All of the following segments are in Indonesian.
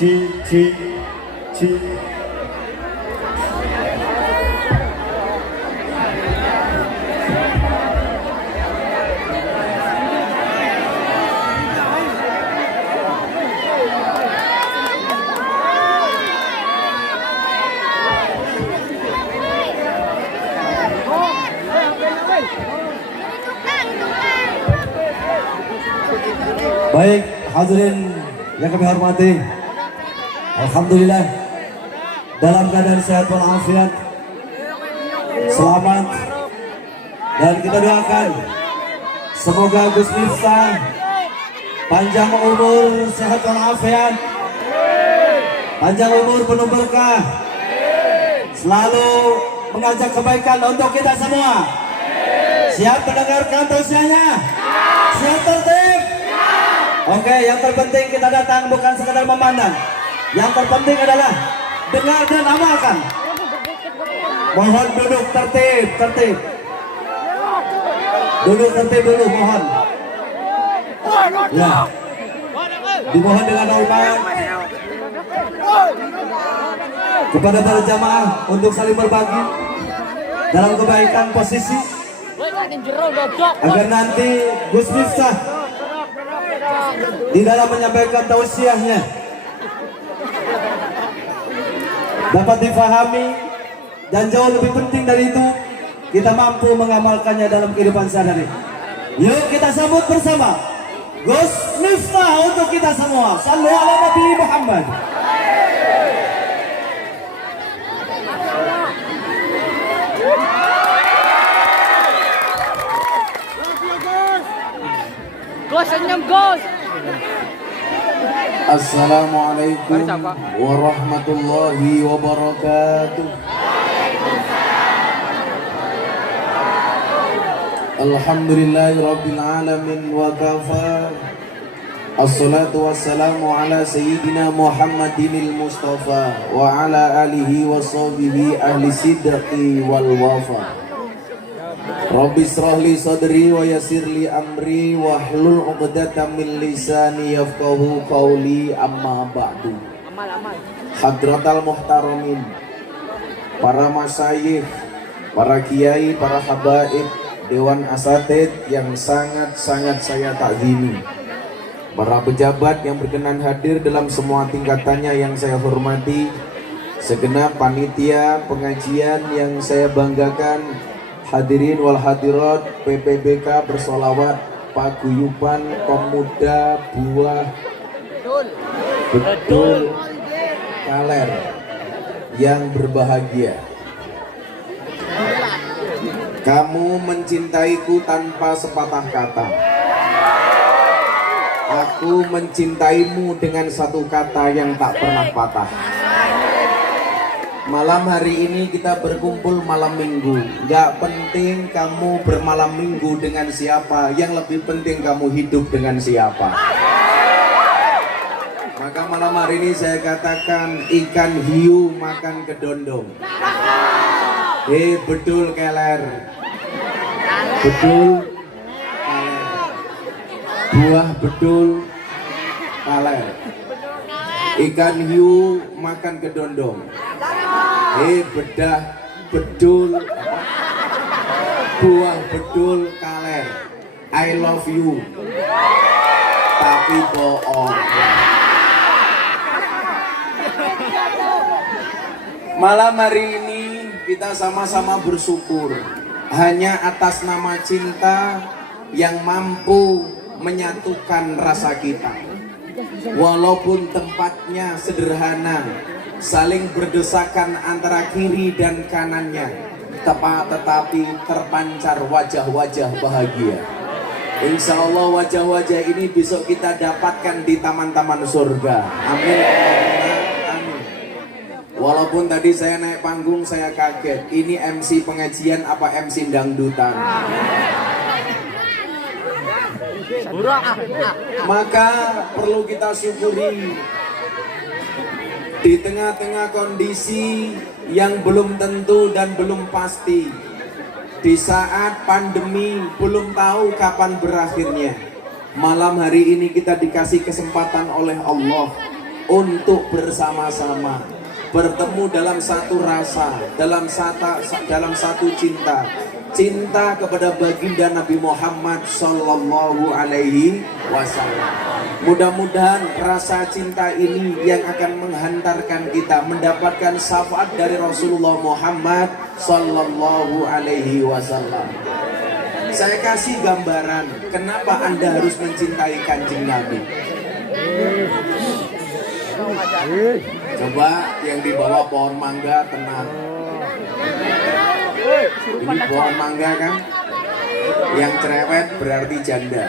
Ci. Baik, hadirin yang kami hormati, alhamdulillah dalam keadaan sehat walafiat, selamat, dan kita doakan semoga Gus Miftah panjang umur, sehat walafiat, panjang umur penuh berkah, selalu mengajak kebaikan untuk kita semua. Siap mendengarkan tausiahnya? Siap tertib? Oke, yang terpenting kita datang bukan sekadar memandang. Yang terpenting adalah dengar dan amalkan. Mohon duduk tertib. Duduk tertib dulu, mohon. Ya. Dimohon dengan hormat kepada para jamaah untuk saling berbagi dalam kebaikan posisi, agar nanti Gus Miftah di dalam menyampaikan tausiahnya dapat difahami, dan jauh lebih penting dari itu kita mampu mengamalkannya dalam kehidupan sehari-hari. Yuk kita sambut bersama Gus Miftah untuk kita semua. Sallu ala Nabi Muhammad. Gus, senyum Gus. Assalamualaikum warahmatullahi wabarakatuh. Alhamdulillahi rabbil alamin wa kafa. Assalatu wassalamu ala sayyidina Muhammadinil Mustafa wa ala alihi wa sahbihi ahli sidqi wal wafa. Rabbi israhli sadri wa yassirli amri wa hlul 'uqdatam min lisani yafqahu qawli, amma ba'du. Hadratal muhtaramin, para masyayikh, para kiai, para habaib, dewan asatid yang sangat-sangat saya takzimi, para pejabat yang berkenan hadir dalam semua tingkatannya yang saya hormati, segenap panitia pengajian yang saya banggakan, hadirin wal hadirat PPBK bersolawat, paguyuban pemuda buah betul kaler yang berbahagia. Kamu mencintaiku tanpa sepatah kata. Aku mencintaimu dengan satu kata yang tak pernah patah. Malam hari ini kita berkumpul malam minggu. Gak penting kamu bermalam minggu dengan siapa, yang lebih penting kamu hidup dengan siapa. Maka malam hari ini saya katakan, ikan hiu makan kedondong. Betul keler. Betul kaler. Buah betul kaler. Ikan hiu makan kedondong. Bedah bedul, buah bedul kaler. I love you, tapi bohong. Malam hari ini kita sama-sama bersyukur hanya atas nama cinta yang mampu menyatukan rasa kita. Walaupun tempatnya sederhana, saling berdesakan antara kiri dan kanannya, tetapi terpancar wajah-wajah bahagia. Insya Allah wajah-wajah ini besok kita dapatkan di taman-taman surga. Amin. Amin. Walaupun tadi saya naik panggung saya kaget, ini MC pengajian apa MC dangdutan? Maka perlu kita syukuri di tengah-tengah kondisi yang belum tentu dan belum pasti, di saat pandemi belum tahu kapan berakhirnya. Malam hari ini kita dikasih kesempatan oleh Allah untuk bersama-sama bertemu dalam satu rasa, dalam satu cinta. Cinta kepada baginda Nabi Muhammad Sallallahu Alaihi Wasallam. Mudah-mudahan rasa cinta ini yang akan menghantarkan kita mendapatkan syafaat dari Rasulullah Muhammad Sallallahu Alaihi Wasallam. Saya kasih gambaran kenapa Anda harus mencintai Kanjeng Nabi. Coba yang di bawah pohon mangga tenang. Ini pohon mangga kan? Yang cerewet berarti janda.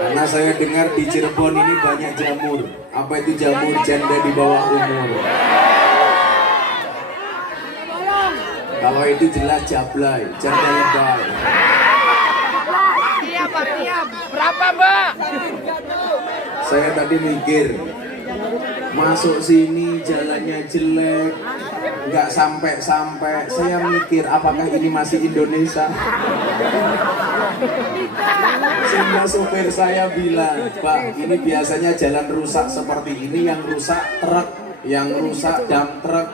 Karena saya dengar di Cirebon ini banyak jamur. Apa itu jamur janda di bawah umur? Kalau itu jelas jablay, janda lebay. Berapa, Mbak? Saya tadi mikir, masuk sini jalannya jelek, nggak sampai-sampai. Saya mikir, apakah ini masih Indonesia? Sehingga supir saya bilang, Pak, ini biasanya jalan rusak seperti ini, yang rusak truk, yang rusak dump truk,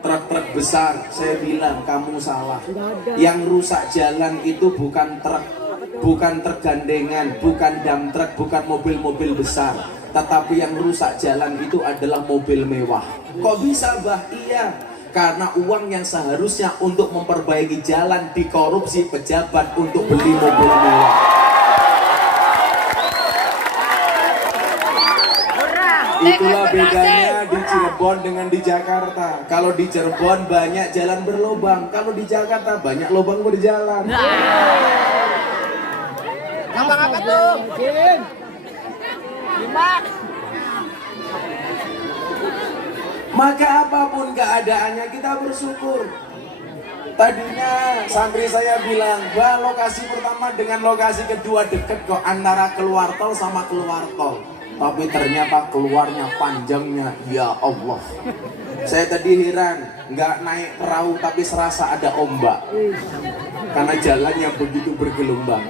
truk-truk besar. Saya bilang, kamu salah. Yang rusak jalan itu bukan truk, bukan truk gandengan, bukan dump truk, bukan mobil-mobil besar. Tetapi yang rusak jalan itu adalah mobil mewah. Kok bisa, Bah? Iya, karena uang yang seharusnya untuk memperbaiki jalan dikorupsi pejabat untuk beli mobil mewah. Itulah bedanya di Cirebon dengan di Jakarta. Kalau di Cirebon banyak jalan berlobang, kalau di Jakarta banyak lubang berjalan. Lambang apa tuh? Maka apapun keadaannya kita bersyukur. Tadinya santri saya bilang, Bah, lokasi pertama dengan lokasi kedua deket kok, antara keluar tol sama keluar tol. Tapi ternyata keluarnya panjangnya, ya Allah. Saya tadi heran, nggak naik perahu tapi serasa ada ombak. Karena jalannya begitu bergelombang.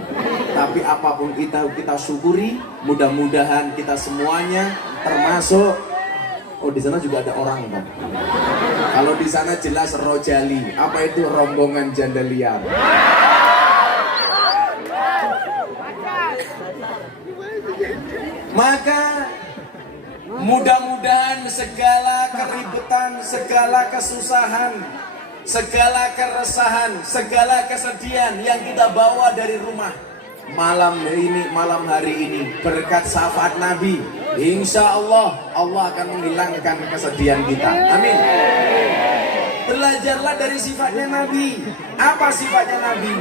Tapi apapun kita syukuri, mudah-mudahan kita semuanya termasuk. Oh, di sana juga ada orang, Bang. Kalau di sana jelas rojali. Apa itu rombongan janda liar? Maka mudah-mudahan segala keributan, segala kesusahan, segala keresahan, segala kesedihan yang kita bawa dari rumah malam hari ini berkat syafaat Nabi, insya Allah akan menghilangkan kesedihan kita. Amin. Belajarlah dari sifatnya Nabi. Apa sifatnya Nabi?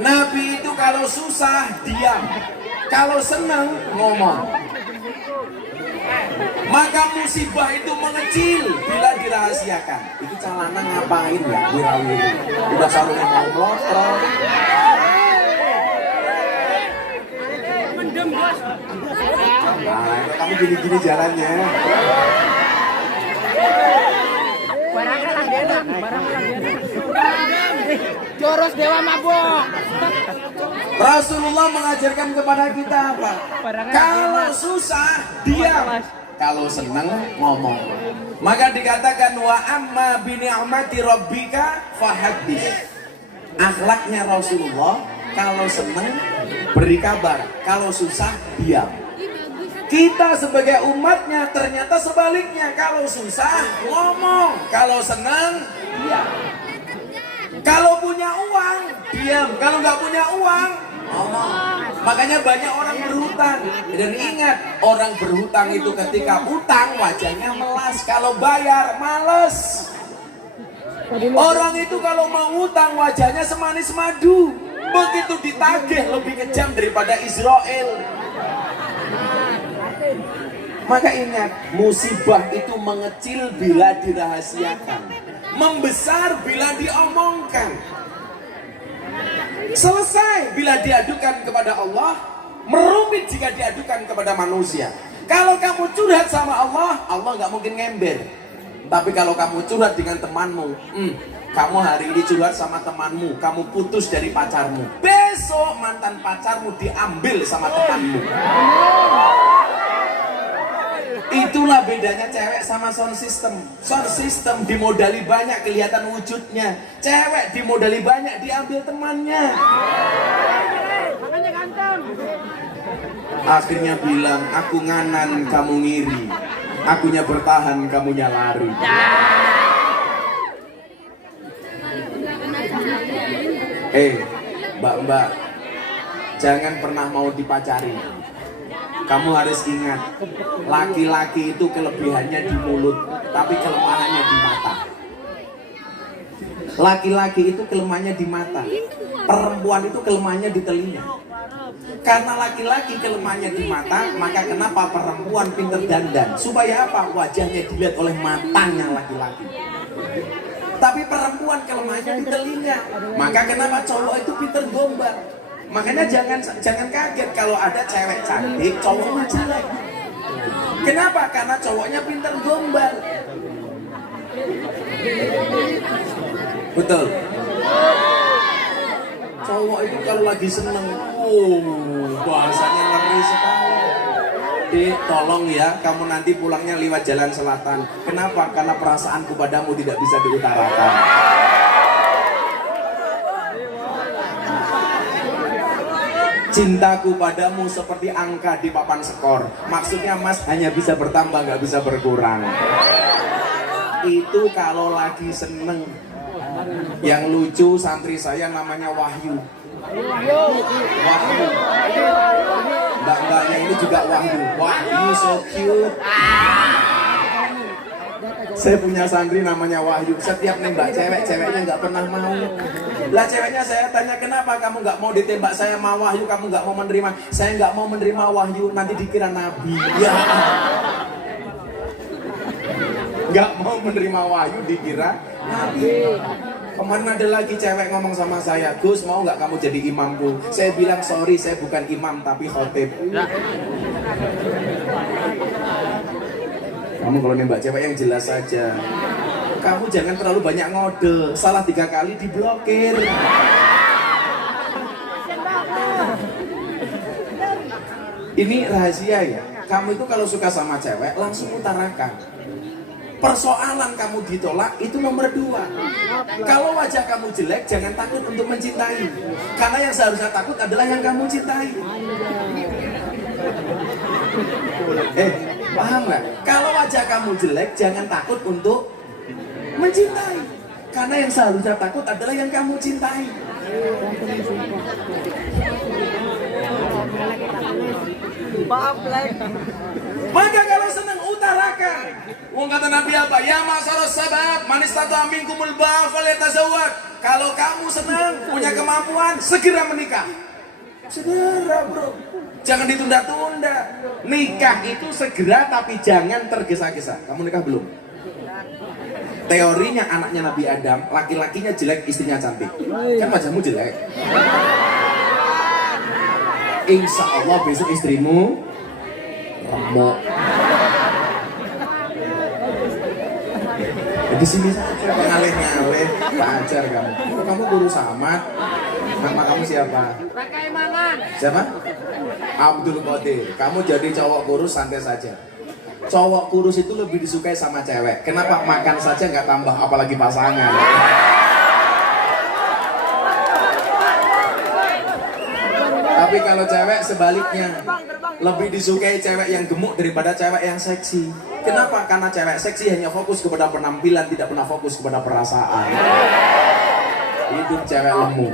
Nabi itu kalau susah diam, kalau senang ngomong. Maka musibah itu mengecil bila dirahasiakan. Itu celana ngapain ya? Wirawiri. Udah sarungnya mau melotrol. Mendem, Bos. Nah, itu kamu gini-gini jalannya. Barangnya lagi enak, barangnya lagi enak. Joros dewa mabok. Rasulullah mengajarkan kepada kita apa? Kalau susah diam, kalau senang ngomong. Maka dikatakan wa amma bi ni'mati rabbika fahaddits. Akhlaknya Rasulullah, kalau senang beri kabar, kalau susah diam. Kita sebagai umatnya ternyata sebaliknya, kalau susah ngomong, kalau senang diam. Kalau punya uang diam, kalau nggak punya uang ngomong. Makanya banyak orang berhutang. Dan ingat, orang berhutang itu ketika utang wajahnya melas, kalau bayar males. Orang itu kalau mau utang wajahnya semanis madu, begitu ditagih lebih kejam daripada Israel. Maka ingat, musibah itu mengecil bila dirahasiakan, membesar bila diomongkan, selesai bila diadukan kepada Allah, merumit jika diadukan kepada manusia. Kalau kamu curhat sama Allah, Allah nggak mungkin ngember. Tapi kalau kamu curhat dengan temanmu, Kamu hari ini curhat sama temanmu, kamu putus dari pacarmu. Besok mantan pacarmu diambil sama temanmu. Itulah bedanya cewek sama sound system. Sound system dimodali banyak kelihatan wujudnya. Cewek dimodali banyak diambil temannya. Makanya ganteng. Akhirnya bilang, aku nganan, kamu ngiri. Akunya bertahan, kamunya lari. Mbak-mbak, jangan pernah mau dipacari. Kamu harus ingat, laki-laki itu kelebihannya di mulut, tapi kelemahannya di mata. Laki-laki itu kelemahannya di mata, perempuan itu kelemahannya di telinga. Karena laki-laki kelemahannya di mata, maka kenapa perempuan pinter dandan? Supaya apa? Wajahnya dilihat oleh matanya laki-laki. Tapi perempuan kelemahannya di telinga, maka kenapa cowok itu pinter gombal? Makanya jangan kaget kalau ada cewek cantik, cowoknya jelek. Kenapa? Karena cowoknya pinter gombal. Betul. Cowok itu kalau lagi seneng, bahasanya ngeri sekali. Tolong ya, kamu nanti pulangnya lewat jalan selatan. Kenapa? Karena perasaanku padamu tidak bisa diutarakan. Cintaku padamu seperti angka di papan skor. Maksudnya mas hanya bisa bertambah, nggak bisa berkurang. Itu kalau lagi seneng. Yang lucu santri saya namanya Wahyu. Wahyu. Mbak-mbaknya ini juga Wahyu. Wahyu so cute. Saya punya santri namanya Wahyu. Setiap nembak cewek, ceweknya nggak pernah mau. Lah ceweknya saya tanya, kenapa kamu nggak mau ditembak saya sama Wahyu? Kamu nggak mau menerima? Saya nggak mau menerima Wahyu, nanti dikira nabi. Ya. Nggak mau menerima Wahyu dikira nabi. Kemarin ada lagi cewek ngomong sama saya, Gus mau nggak kamu jadi imamku? Saya bilang sorry, saya bukan imam tapi khotib. Kamu kalau nembak cewek yang jelas saja. Kamu jangan terlalu banyak ngode. Salah 3 kali diblokir. Ini rahasia ya. Kamu itu kalau suka sama cewek langsung utarakan. Persoalan kamu ditolak itu nomor 2. Kalau wajah kamu jelek jangan takut untuk mencintai. Karena yang seharusnya takut adalah yang kamu cintai. Paham nggak? Kalau wajah kamu jelek jangan takut untuk mencintai. Karena yang seharusnya takut adalah yang kamu cintai. Maka kalau senang utarakan. Wong kata Nabi apa? Ya masalah sabab, man istata minkumul ba'a falyatazawwaj. Kalau kamu senang, punya kemampuan, segera menikah. Segera, bro. Jangan ditunda-tunda. Nikah itu segera tapi jangan tergesa-gesa. Kamu nikah belum? Teorinya anaknya Nabi Adam, laki-lakinya jelek, istrinya cantik. Kan wajahmu jelek. Insya Allah besok istrimu remuk. Di sini saja ngalih-ngalih, pacar kamu. Kamu guru Samad. Nama kamu siapa? Pakai mangan. Siapa? Abdul Qadir. Kamu jadi cowok kurus santai saja. Cowok kurus itu lebih disukai sama cewek. Kenapa? Makan saja nggak tambah, apalagi pasangan. Tapi kalau cewek sebaliknya, lebih disukai cewek yang gemuk daripada cewek yang seksi. Kenapa? Karena cewek seksi hanya fokus kepada penampilan, tidak pernah fokus kepada perasaan. Hidup cewek lemu.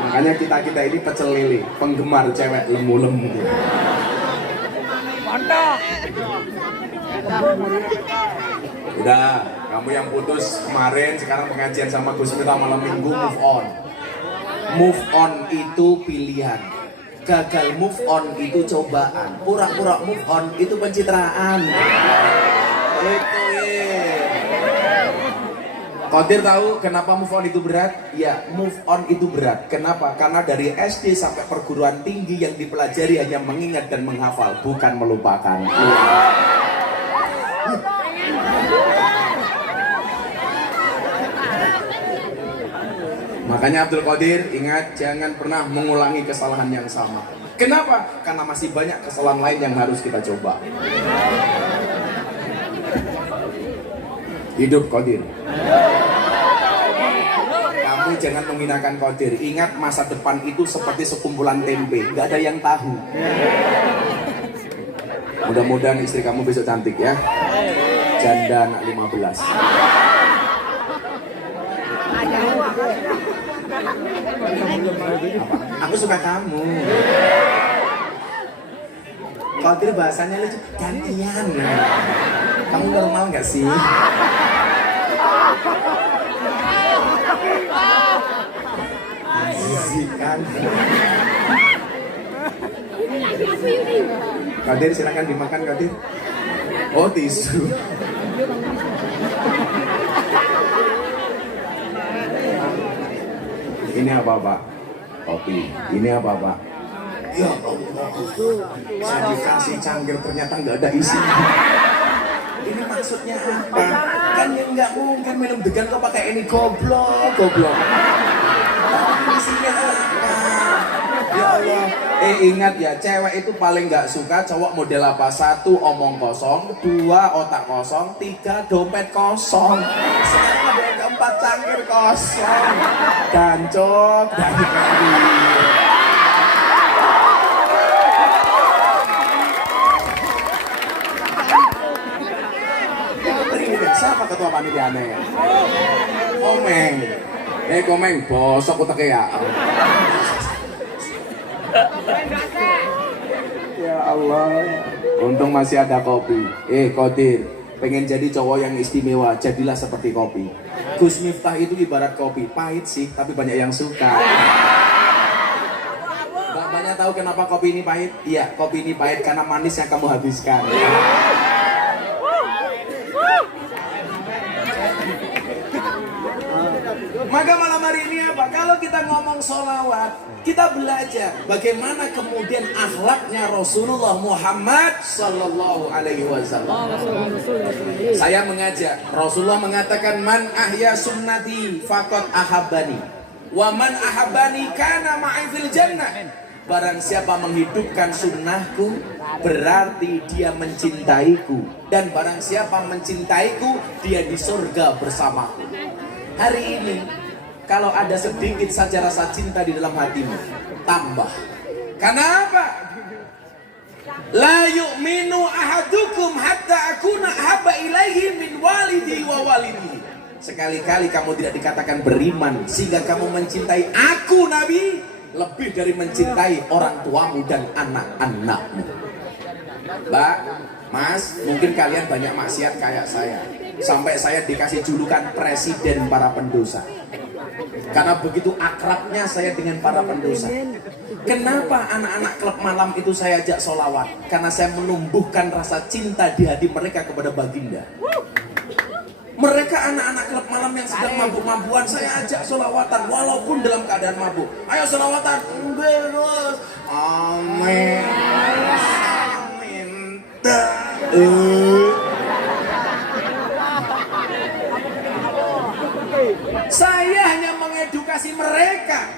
Makanya kita ini pecel lele, penggemar cewek lemu-lemu. Mantap. Udah, kamu yang putus kemarin, sekarang pengajian sama Gus Miftah malam minggu, move on. Move on itu pilihan. Gagal move on itu cobaan. Pura-pura move on itu pencitraan. Itu Qadir tahu kenapa move on itu berat? Ya, move on itu berat. Kenapa? Karena dari SD sampai perguruan tinggi yang dipelajari hanya mengingat dan menghafal, bukan melupakan. Makanya Abdul Qadir, ingat jangan pernah mengulangi kesalahan yang sama. Kenapa? Karena masih banyak kesalahan lain yang harus kita coba. Hidup Qadir. Kamu jangan menghinakan Qadir. Ingat masa depan itu seperti sekumpulan tempe, nggak ada yang tahu. Mudah-mudahan istri kamu besok cantik ya. Janda anak 15. Aku suka kamu. Qadir bahasanya lucu, gantian. Kamu normal nggak sih? Asik kan? Qadir silakan dimakan Qadir. Oh tisu. Ini apa Pak? Kopi. Ini apa Pak? Ya Allah. Saya dikasih cangkir ternyata nggak ada isinya. Ini maksudnya apa? Kan yang nggak mungkin minum degan kok pakai ini, goblok. Isinya apa? Ya Allah. Ingat ya, cewek itu paling nggak suka cowok model apa? 1, omong kosong, 2, otak kosong, 3, dompet kosong, sekarang ada yang keempat, cangkir kosong, gancot dari kali. Siapa ketua panitianya ya? Komeng. Komeng, bosok utek ya. Ya Allah. Untung masih ada kopi. Qadir, pengen jadi cowok yang istimewa, jadilah seperti kopi. Gus Miftah itu ibarat kopi, pahit sih, tapi banyak yang suka. Banyak tahu kenapa kopi ini pahit? Iya, kopi ini pahit karena manis yang kamu habiskan. Maka malam hari ini apa? Kalau kita ngomong sholawat, kita belajar bagaimana kemudian akhlaknya Rasulullah Muhammad Sallallahu Alaihi Wasallam. Saya mengajak, Rasulullah mengatakan, man ahya sunnati faqad ahabbani, wa man ahabbani kana ma'i fil jannah. Barang siapa menghidupkan sunnahku, berarti dia mencintaiku, dan barang siapa mencintaiku, dia di surga bersamaku. Hari ini kalau ada sedikit saja rasa cinta di dalam hatimu, tambah. Kenapa? La yu'minu ahadukum hatta akuna habba ilaihi min walidi wa walidi. Sekali-kali kamu tidak dikatakan beriman sehingga kamu mencintai aku Nabi lebih dari mencintai orang tuamu dan anak-anakmu. Mbak, Mas, mungkin kalian banyak maksiat kayak saya. Sampai saya dikasih julukan presiden para pendosa. Karena begitu akrabnya saya dengan para pendosa. Kenapa anak-anak klub malam itu saya ajak sholawat? Karena saya menumbuhkan rasa cinta di hati mereka kepada baginda. Mereka anak-anak klub malam yang sedang mabuk-mabuan, saya ajak sholawatan walaupun dalam keadaan mabuk. Ayo sholawatan. Terus. Amin. Saya hanya mengedukasi mereka.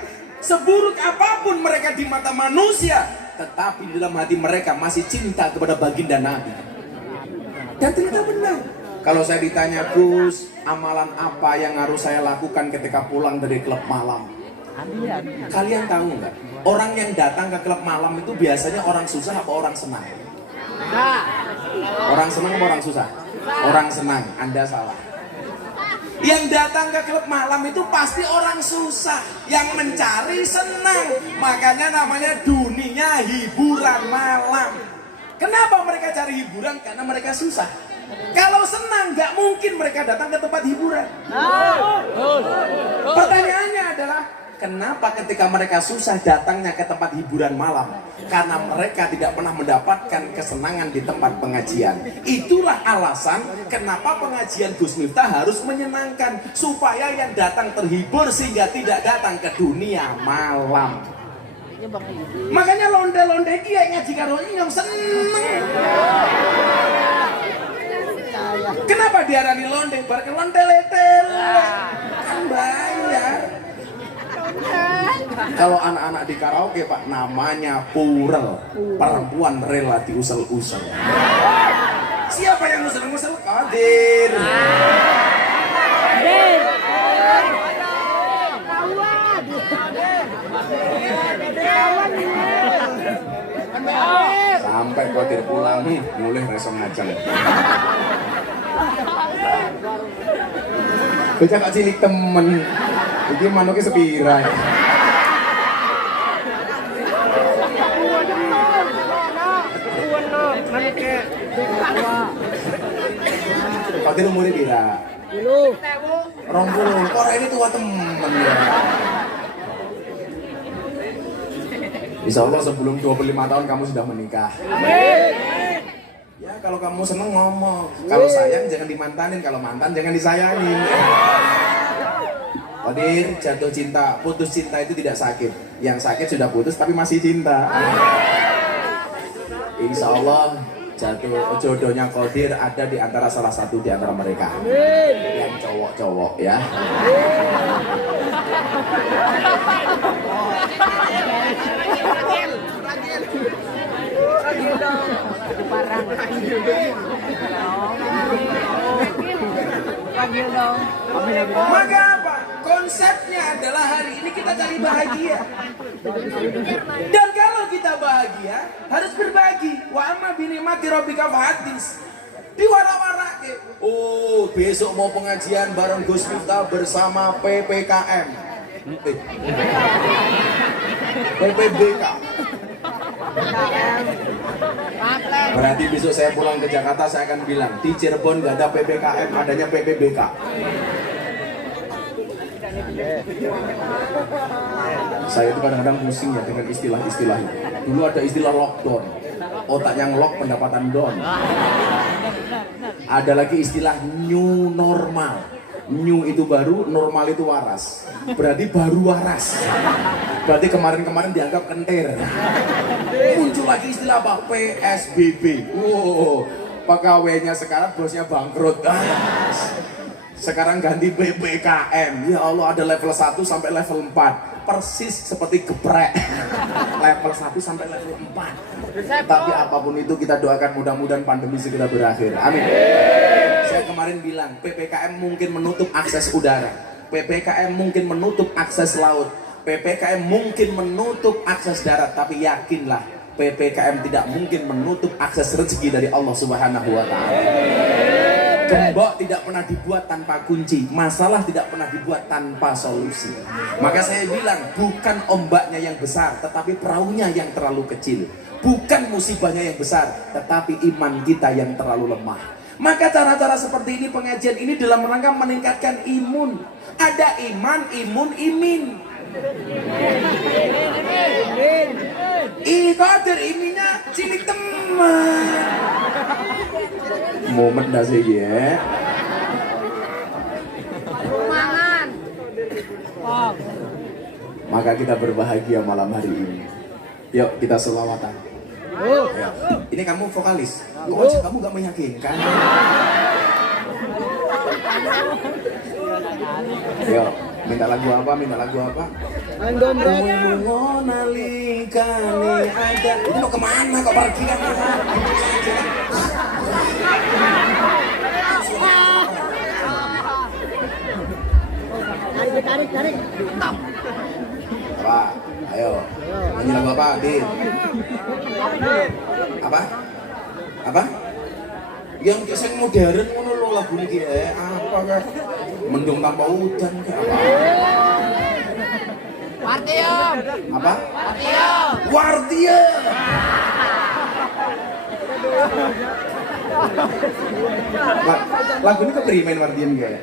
Seburuk apapun mereka di mata manusia, tetapi di dalam hati mereka masih cinta kepada baginda Nabi. Dan ternyata benar. Kalau saya ditanya, Gus, amalan apa yang harus saya lakukan ketika pulang dari klub malam? Kalian tahu nggak? Orang yang datang ke klub malam itu biasanya orang susah apa orang senang? Orang senang apa orang susah? Orang senang. Anda salah. Yang datang ke klub malam itu pasti orang susah, yang mencari senang. Makanya namanya dunia hiburan malam. Kenapa mereka cari hiburan? Karena mereka susah. Kalau senang, nggak mungkin mereka datang ke tempat hiburan. Pertanyaannya adalah, kenapa ketika mereka susah datangnya ke tempat hiburan malam? Karena mereka tidak pernah mendapatkan kesenangan di tempat pengajian. Itulah alasan kenapa pengajian Gus Miftah harus menyenangkan, supaya yang datang terhibur sehingga tidak datang ke dunia malam. Makanya londe-londe iki ngaji karo nyong seneng. Kenapa diarani londe? Bar londe-letele kan bayar. Kalau anak-anak di karaoke Pak, namanya purel. Perempuan rela diusel-usel. Siapa yang usel-usel? Qadir. Sampai Qadir pulang, mulai resong ngajeng. Bocah kok cilik temen. Iki manuknya sepira. Qadir umurnya pira? 20. Kok ini tua temen ya. Insya Allah sebelum 25 tahun kamu sudah menikah. Ya kalau kamu seneng ngomong, kalau sayang jangan dimantanin, kalau mantan jangan disayangin. Qadir, jatuh cinta, putus cinta itu tidak sakit. Yang sakit sudah putus tapi masih cinta. Insya Allah jodohnya Qadir ada di antara salah satu di antara mereka. Yang cowok-cowok ya. Maka apa? Konsepnya adalah hari ini kita cari bahagia. Dan kalau kita bahagia, harus berbagi. Wa amma bi ni'mati rabbika fahaddits. Diwara-warake. Oh, besok mau pengajian bareng Gus Miftah bersama PPKM. PPBK. Berarti besok saya pulang ke Jakarta saya akan bilang di Cirebon gak ada PPKM, adanya PPBK. Saya itu kadang-kadang pusing ya dengan istilah-istilahnya. Dulu ada istilah lockdown, otaknya ngelok pendapatan down. Ada lagi istilah new normal. New itu baru, normal itu waras. Berarti baru waras. Berarti kemarin-kemarin dianggap kentir. Muncul lagi istilah apa? PSBB. Wow, pegawainya sekarang bosnya bangkrut. Sekarang ganti PPKM. Ya Allah, ada level 1 sampai level 4. Persis seperti geprek. Level 1 sampai level 4. Tapi apapun itu kita doakan mudah-mudahan pandemi segera berakhir. Amin. Saya kemarin bilang PPKM mungkin menutup akses udara, PPKM mungkin menutup akses laut, PPKM mungkin menutup akses darat, tapi yakinlah PPKM tidak mungkin menutup akses rezeki dari Allah Subhanahu wa taala. Gembok tidak pernah dibuat tanpa kunci, masalah tidak pernah dibuat tanpa solusi. Maka saya bilang bukan ombaknya yang besar, tetapi perahunya yang terlalu kecil. Bukan musibahnya yang besar, tetapi iman kita yang terlalu lemah. Maka cara-cara seperti ini, pengajian ini dalam rangka meningkatkan imun. Ada iman, imun, imin. Qadir iminya cilik teman. Momen dah sih ya. Maka kita berbahagia malam hari ini. Yuk kita selawatan. Ya. Ini kamu vokalis. Kok kamu gak meyakinkan? Yo, minta lagu apa? Minta lagu apa? Ini mau kemana kok pergi kan? Tarik. Apa? Ayo. Nyanyi lagu apa, Din? Apa? Yang kisah modern ngono lho lagu iki apa kan? Mendung tanpa hujan kayak apa? Wartium. Apa? Wartium. Wartium. Lagu ini keperimen Wartium kayak.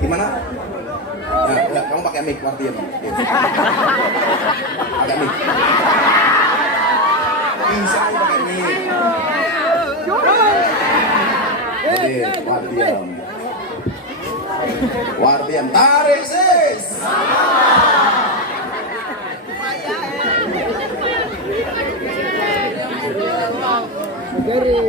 Gimana? Nah, kamu pakai mic Wartium. Pakai mic. Bisa pakai mic. Wartium tarik sis. Dari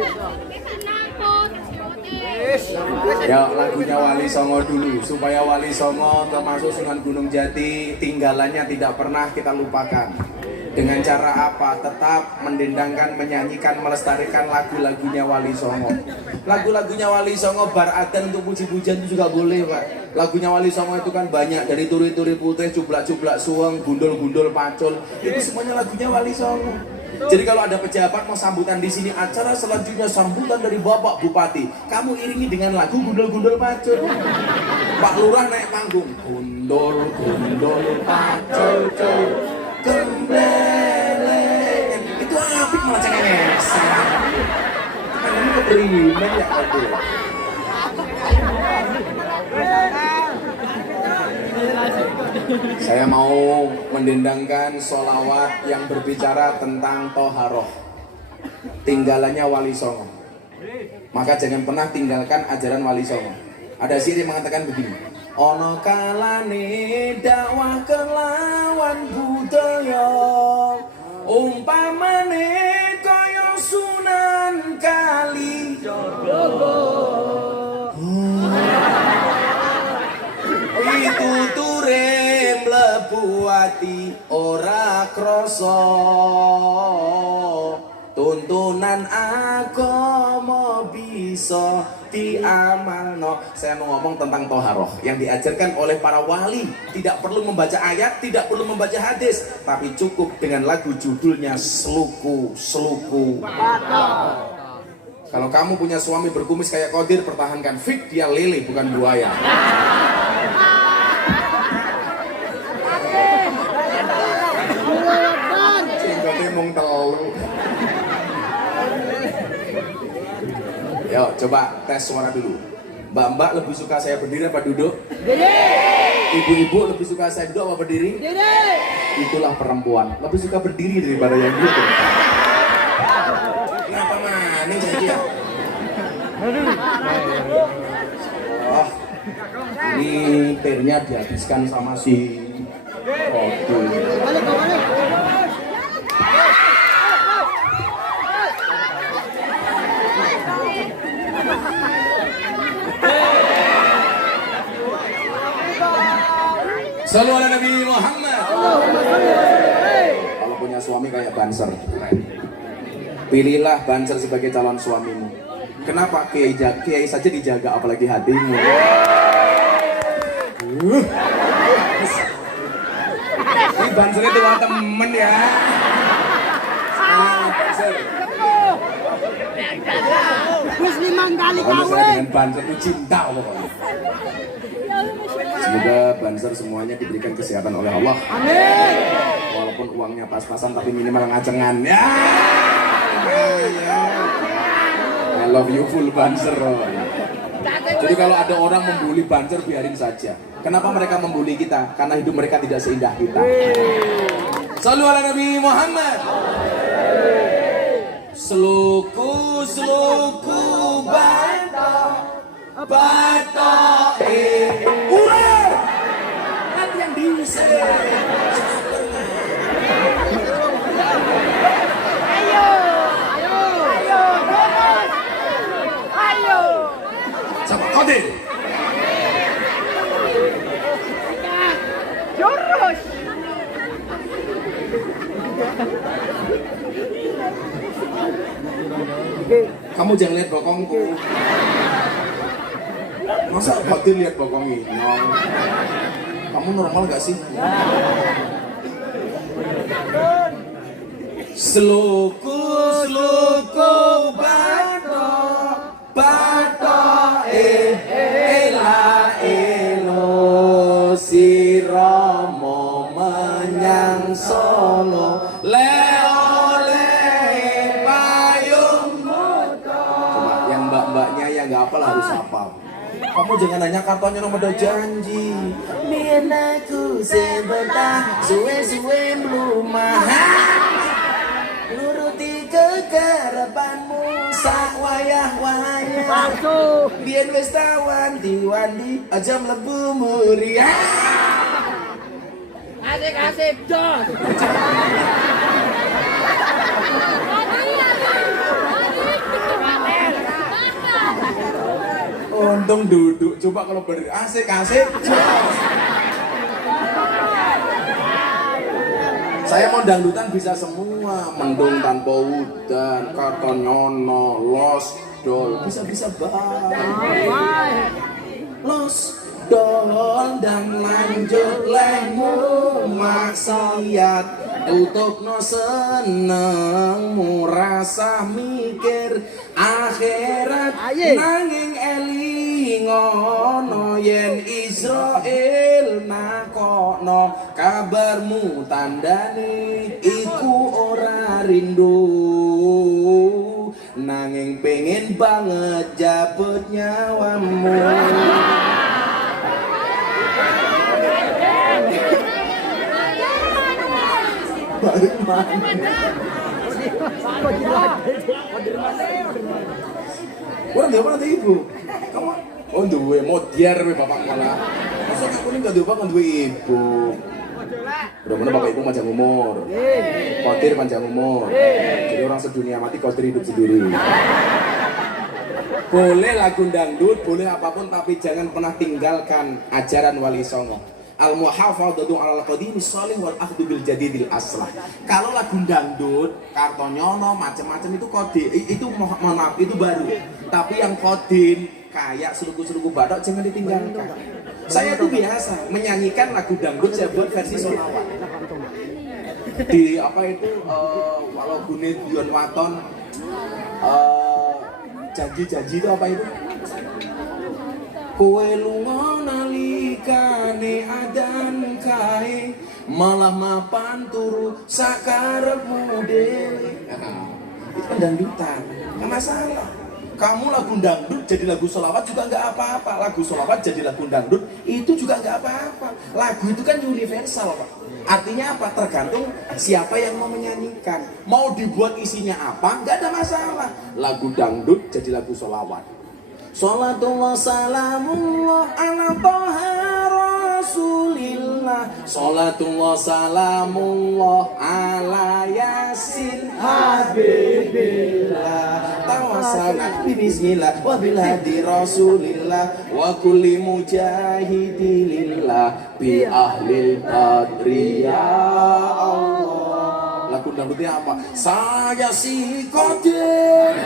Ya lagunya Wali Songo dulu supaya Wali Songo termasuk Sunan Gunung Jati tinggalannya tidak pernah kita lupakan. Dengan cara apa? Tetap mendendangkan, menyanyikan, melestarikan lagu-lagunya Wali Songo. Lagu-lagunya Wali Songo bar adan untuk puji-pujian itu juga boleh, Pak. Lagunya Wali Songo itu kan banyak, dari turi-turi putih, cublak-cublak suweng, gundul-gundul pacul. Itu semuanya lagunya Wali Songo. Jadi kalau ada pejabat mau sambutan di sini, acara selanjutnya sambutan dari Bapak Bupati, kamu iringi dengan lagu gundul-gundul pacul. Pak Lurah naik panggung, gundul-gundul pacul, kembeleng. Itu apik malah cengenges. Kan ini keprimen ya aku. Saya mau mendendangkan sholawat yang berbicara tentang toharoh, tinggalannya Wali Songo. Maka jangan pernah tinggalkan ajaran Wali Songo. Ada syair yang mengatakan begini: ono kalane dakwah kelawan budaya, umpamane kaya Sunan Kalijaga. Itu ture mlebu ati ora krasa, tuntunan agama bisa diamalno. Saya mau ngomong tentang toharoh yang diajarkan oleh para wali. Tidak perlu membaca ayat, tidak perlu membaca hadis, tapi cukup dengan lagu judulnya Seluku Seluku. Kalau kamu punya suami berkumis kayak Qadir, pertahankan. Fik dia lele bukan buaya. Mung telu. Yo, coba tes suara dulu. Mbak-mbak lebih suka saya berdiri apa duduk? Ibu-ibu lebih suka saya duduk apa berdiri? Itulah perempuan, lebih suka berdiri daripada yang duduk. Kenapa maning jadi ya? Oh, ini pernya dihabiskan sama si Kodul. Sallu ala Nabi Muhammad. Kalau punya suami kayak Banser, pilihlah Banser sebagai calon suamimu. Kenapa? Kiai saja dijaga, apalagi hatimu. Ini Banser itu temen ya. Banser. Musliman kali Kalau saya kawin. dengan Banser itu cinta pokoknya. Semoga Banser semuanya diberikan kesehatan oleh Allah. Amin. Walaupun uangnya pas-pasan tapi minimal ngacengan. Ya. I love you full Banser. Jadi kalau ada orang membuli Banser biarin saja. Kenapa mereka membuli kita? Karena hidup mereka tidak seindah kita. Sallu ala Nabi Muhammad. Seluku seluku batok batok ura nanti yang bisa. Ayo. Sama Qadir. Jurus. Kamu jangan lihat bokongku. Masa Qadir lihat bokong ini? Kamu normal gak sih? Seluku seluku batok batok ela elo si Romo menyang Solo le payung moto. Coba yang mbak-mbaknya yang nggak hafal harus hafal. Kamu jangan nanya kartonya nomor ada janji. Biar aku sebentar suwe-suwe melumah. Nuruti kegarapanmu sak wayah-wayah. Biar wis wanti-wanti aja mlebu muriah. Asik-asik dos. Untung duduk, coba kalau berdiri asik-asik. Saya mau dangdutan bisa semua, mendung tanpa udan, kata nyono, los dol, bisa-bisa banget. Los dol dan lanjut lemu maksiat, tutup no senengmu rasa mikir akhirat nanging elingono yen Israel nakono kabarmu tandane iku ora rindu nanging pengen banget jabut nyawamu. Orang dia mana ibu? Kamu? Oh duwe modiar we bapak malah. Masa aku ini gak duwe bapak duwe ibu. Udah bapak ibu panjang umur. Kotir panjang umur. Jadi orang sedunia mati kotir hidup sendiri. Boleh lagu dangdut, boleh apapun tapi jangan pernah tinggalkan ajaran Wali Songo. Al-muhafadzatu 'alal qadimi shalih wal akhdhu bil jadidil aslah. Kalau lagu dangdut, kartonyono, macam-macam itu kode, itu mohon maaf itu baru. Tapi yang kodim kayak seluku-seluku batok jangan ditinggalkan. Saya tuh biasa menyanyikan lagu dangdut saya buat versi sholawat. Di apa itu walau gunit Yon Waton janji-janji itu apa itu? Kowe lunga nalikane adan kae malah mapan turu sakarepmu dhewe. Itu kan dangdutan, nggak masalah. Kamu lagu dangdut jadi lagu sholawat juga nggak apa-apa. Lagu sholawat jadi lagu dangdut itu juga nggak apa-apa. Lagu itu kan universal, Pak. Artinya apa? Tergantung siapa yang mau menyanyikan. Mau dibuat isinya apa, nggak ada masalah. Lagu dangdut jadi lagu sholawat. Salatullah salamullah ala toha rasulillah. Salatullah salamullah ala yasin habibillah. Tawassalat bismillah wa bil hadi rasulillah wa kulli mujahidilillah bi ahlil badri ya Allah. Lagu dangdutnya apa? Saya si Kodir.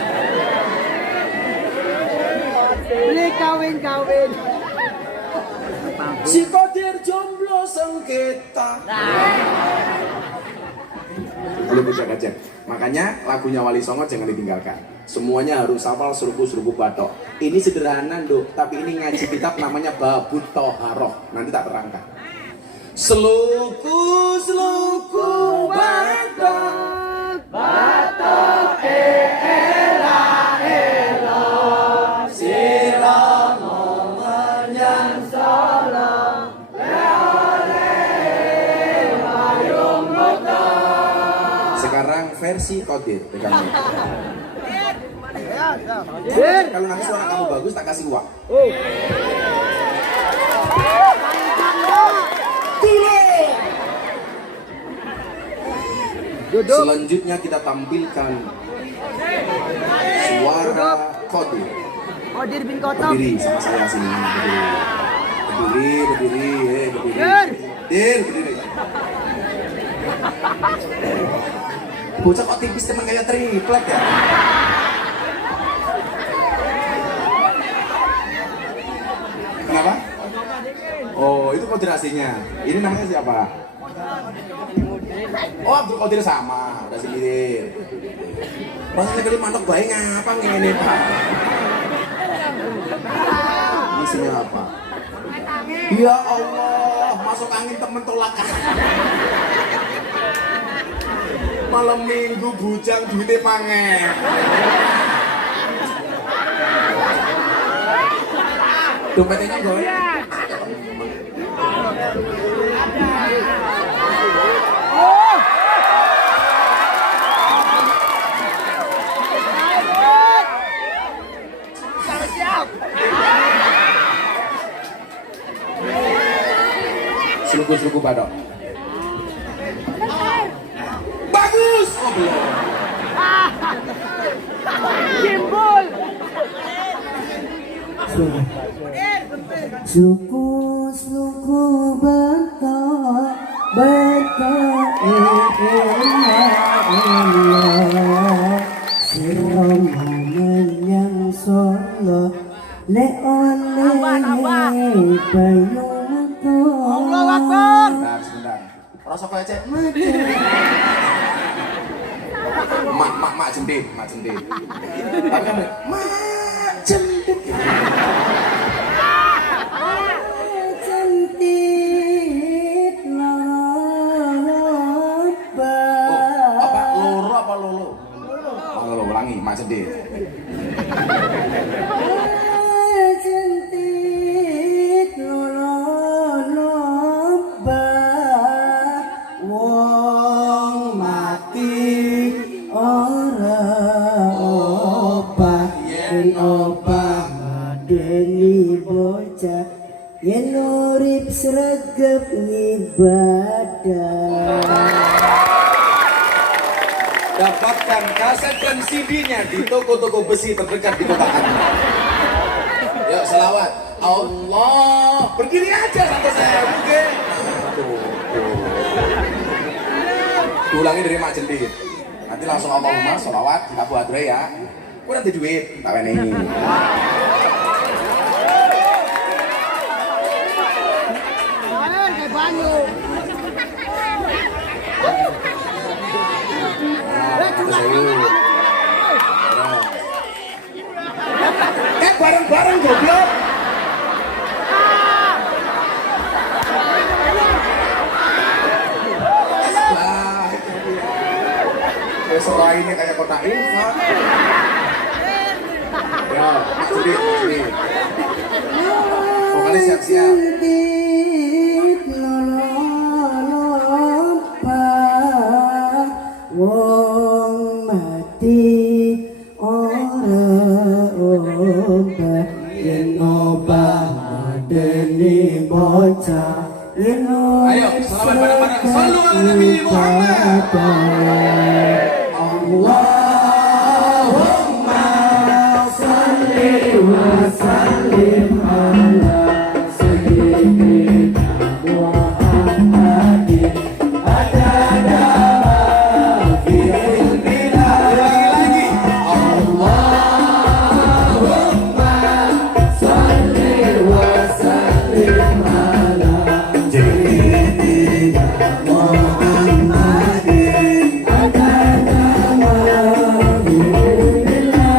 Beli kawin-kawin. Si Kodir jomblo sengketa. Boleh buka-buka. Makanya lagunya Wali Songo jangan ditinggalkan. Semuanya harus hafal seruku-seruku batok. Ini sederhana, Nduk, tapi ini ngaji kitab namanya Babut Toharoh. Nanti tak terangkan. Seluku-seluku batok, batok versi Kodir. Kalau nanti suara kamu bagus tak kasih uang. Selanjutnya kita tampilkan suara Kodir. Kodir bin Kotok. Berdiri sama saya sini. Berdiri. Berdiri. Bocah kok tipis teman kayak triplek ya? Kenapa? Oh, itu Kodir aslinya. Ini namanya siapa? Oh, Abdul Qadir sama, udah sendiri. Rasanya kali mantok baik ngapa ngene, Pak? Isinya apa? Ya Allah, masuk angin temen tolak. Malam minggu bujang duitnya pangen. Dompetnya gue. Seluku-seluku badok. Bagus. Oh belum. Kimbul. Suku bentok Siroma menyang Solo le ole payunto Sebentar, sebentar. Rasa kaya cek. Mak jendit. Tapi kan mak jendit. Cantik lomba Apa loro apa lolo? Lolo ulangi, mak jendit. Cantik lomba wong mati ora obah yen obah madeni bocah yen urip sregep ngibadah. Dapatkan kaset dan CD-nya di toko-toko besi terdekat di kota Anda. Yuk selawat. Allah. Berdiri aja sampai saya oke. Ulangi dari mak jendit. Nanti langsung Allahumma selawat kita buat ya. Ku nanti duit, tak ini. Kayak banyu. Bareng-bareng goblok. Setelah ini kayak kota infak. Ya, maksudnya. Vokalis siap-siap. Wong mati ora obah yen obah madeni bocah yen Ayo, selamat bareng-bareng. Sallu ala Nabi Muhammad. Allahumma salli wa sallim ala sayyidina Muhammadin adada fi ilmina. Lagi. Allahumma salli wa sallim ala sayyidina Muhammadin adada fi ilmina.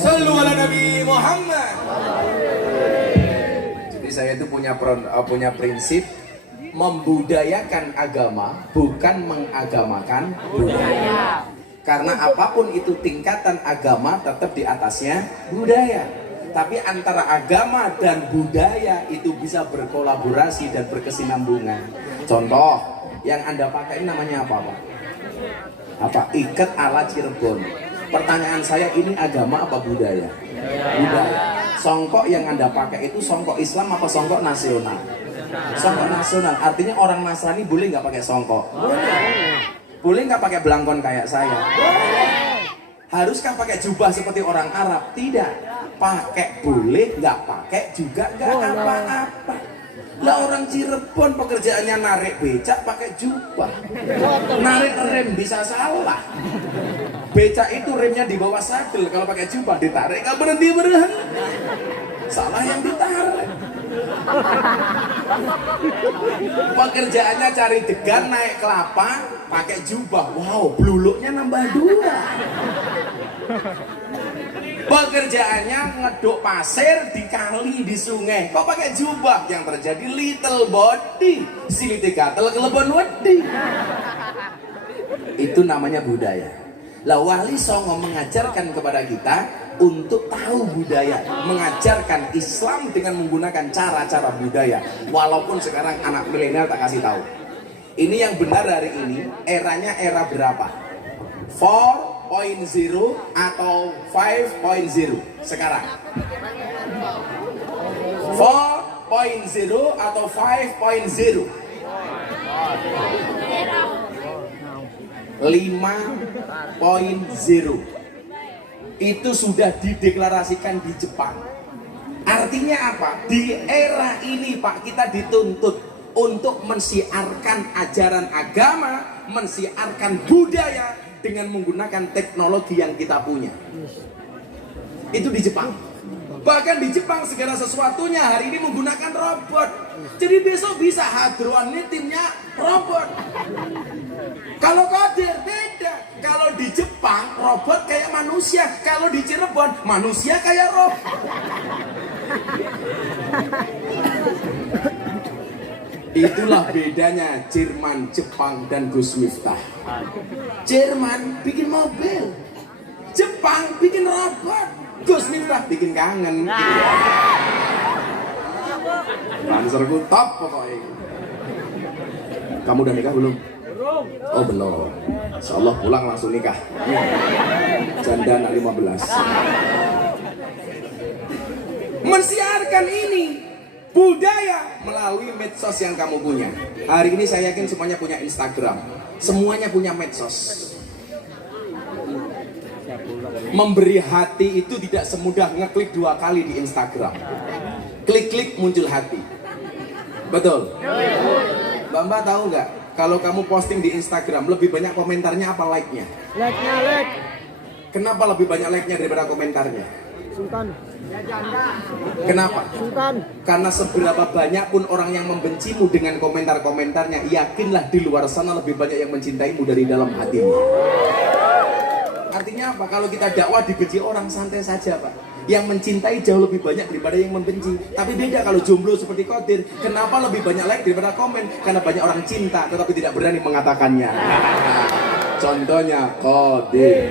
Sallu ala Nabi Muhammad. Jadi saya itu punya prinsip membudayakan agama, bukan mengagamakan budaya. Karena apapun itu tingkatan agama tetap di atasnya budaya. Tapi antara agama dan budaya itu bisa berkolaborasi dan berkesinambungan. Contoh, yang Anda pakai namanya apa, Pak? Apa? Ikat ala Cirebon. Pertanyaan saya, ini agama apa budaya? Budaya. Songkok yang Anda pakai itu songkok Islam apa songkok nasional? Songkok nasional. Artinya orang Nasrani boleh nggak pakai songkok? Boleh nggak pakai belangkon kayak saya? Haruskah pakai jubah seperti orang Arab? Tidak. Pakai boleh, nggak pakai juga nggak apa-apa. Lah orang Cirebon pekerjaannya narik becak pakai jubah. Narik rem bisa salah. Becak itu remnya di bawah sadel, kalau pakai jubah ditarik nggak berhenti. Salah yang ditarik. Pekerjaannya cari degan naik kelapa pakai jubah. Wow, bluluknya nambah 2. Pekerjaannya ngeduk pasir di kali, di sungai. Kok pakai jubah? Yang terjadi little body, silite gatel kelebon wedi. Itu namanya budaya. Lah Wali Songo mengajarkan kepada kita untuk tahu budaya, mengajarkan Islam dengan menggunakan cara-cara budaya. Walaupun sekarang anak milenial tak kasih tahu. Ini yang benar hari ini, eranya era berapa? 4.0 atau 5.0 sekarang? 4.0 atau 5.0? 5.0 itu sudah dideklarasikan di Jepang. Artinya apa? Di era ini Pak, kita dituntut untuk mensiarkan ajaran agama, mensiarkan budaya dengan menggunakan teknologi yang kita punya. Itu di Jepang. Bahkan di Jepang segala sesuatunya hari ini menggunakan robot. Jadi besok bisa hadron ini timnya robot. Kalau Qadir beda. Kalau di Jepang robot kayak manusia. Kalau di Cirebon manusia kayak robot. Itulah bedanya Jerman, Jepang, dan Gus Miftah. Jerman bikin mobil, Jepang bikin robot, Gus Miftah bikin kangen. Panserku top pokoknya. Kamu udah nikah belum? Oh belum. Insyaallah pulang langsung nikah. Janda anak 15. Mensiarkan ini budaya melalui medsos yang kamu punya. Hari ini saya yakin semuanya punya Instagram. Semuanya punya medsos. Memberi hati itu tidak semudah ngeklik 2 kali di Instagram. Klik-klik muncul hati. Betul? Mbak tahu nggak? Kalau kamu posting di Instagram lebih banyak komentarnya apa like-nya? Like-nya like. Kenapa lebih banyak like-nya daripada komentarnya? Sultan. Kenapa? Sultan. Karena seberapa banyak pun orang yang membencimu dengan komentar-komentarnya, yakinlah di luar sana lebih banyak yang mencintaimu dari dalam hatimu. Artinya apa? Kalau kita dakwah dibenci orang santai saja Pak. Yang mencintai jauh lebih banyak daripada yang membenci. Tapi beda kalau jomblo seperti Qadir. Kenapa lebih banyak like daripada komen? Karena banyak orang cinta tetapi tidak berani mengatakannya. Contohnya Qadir.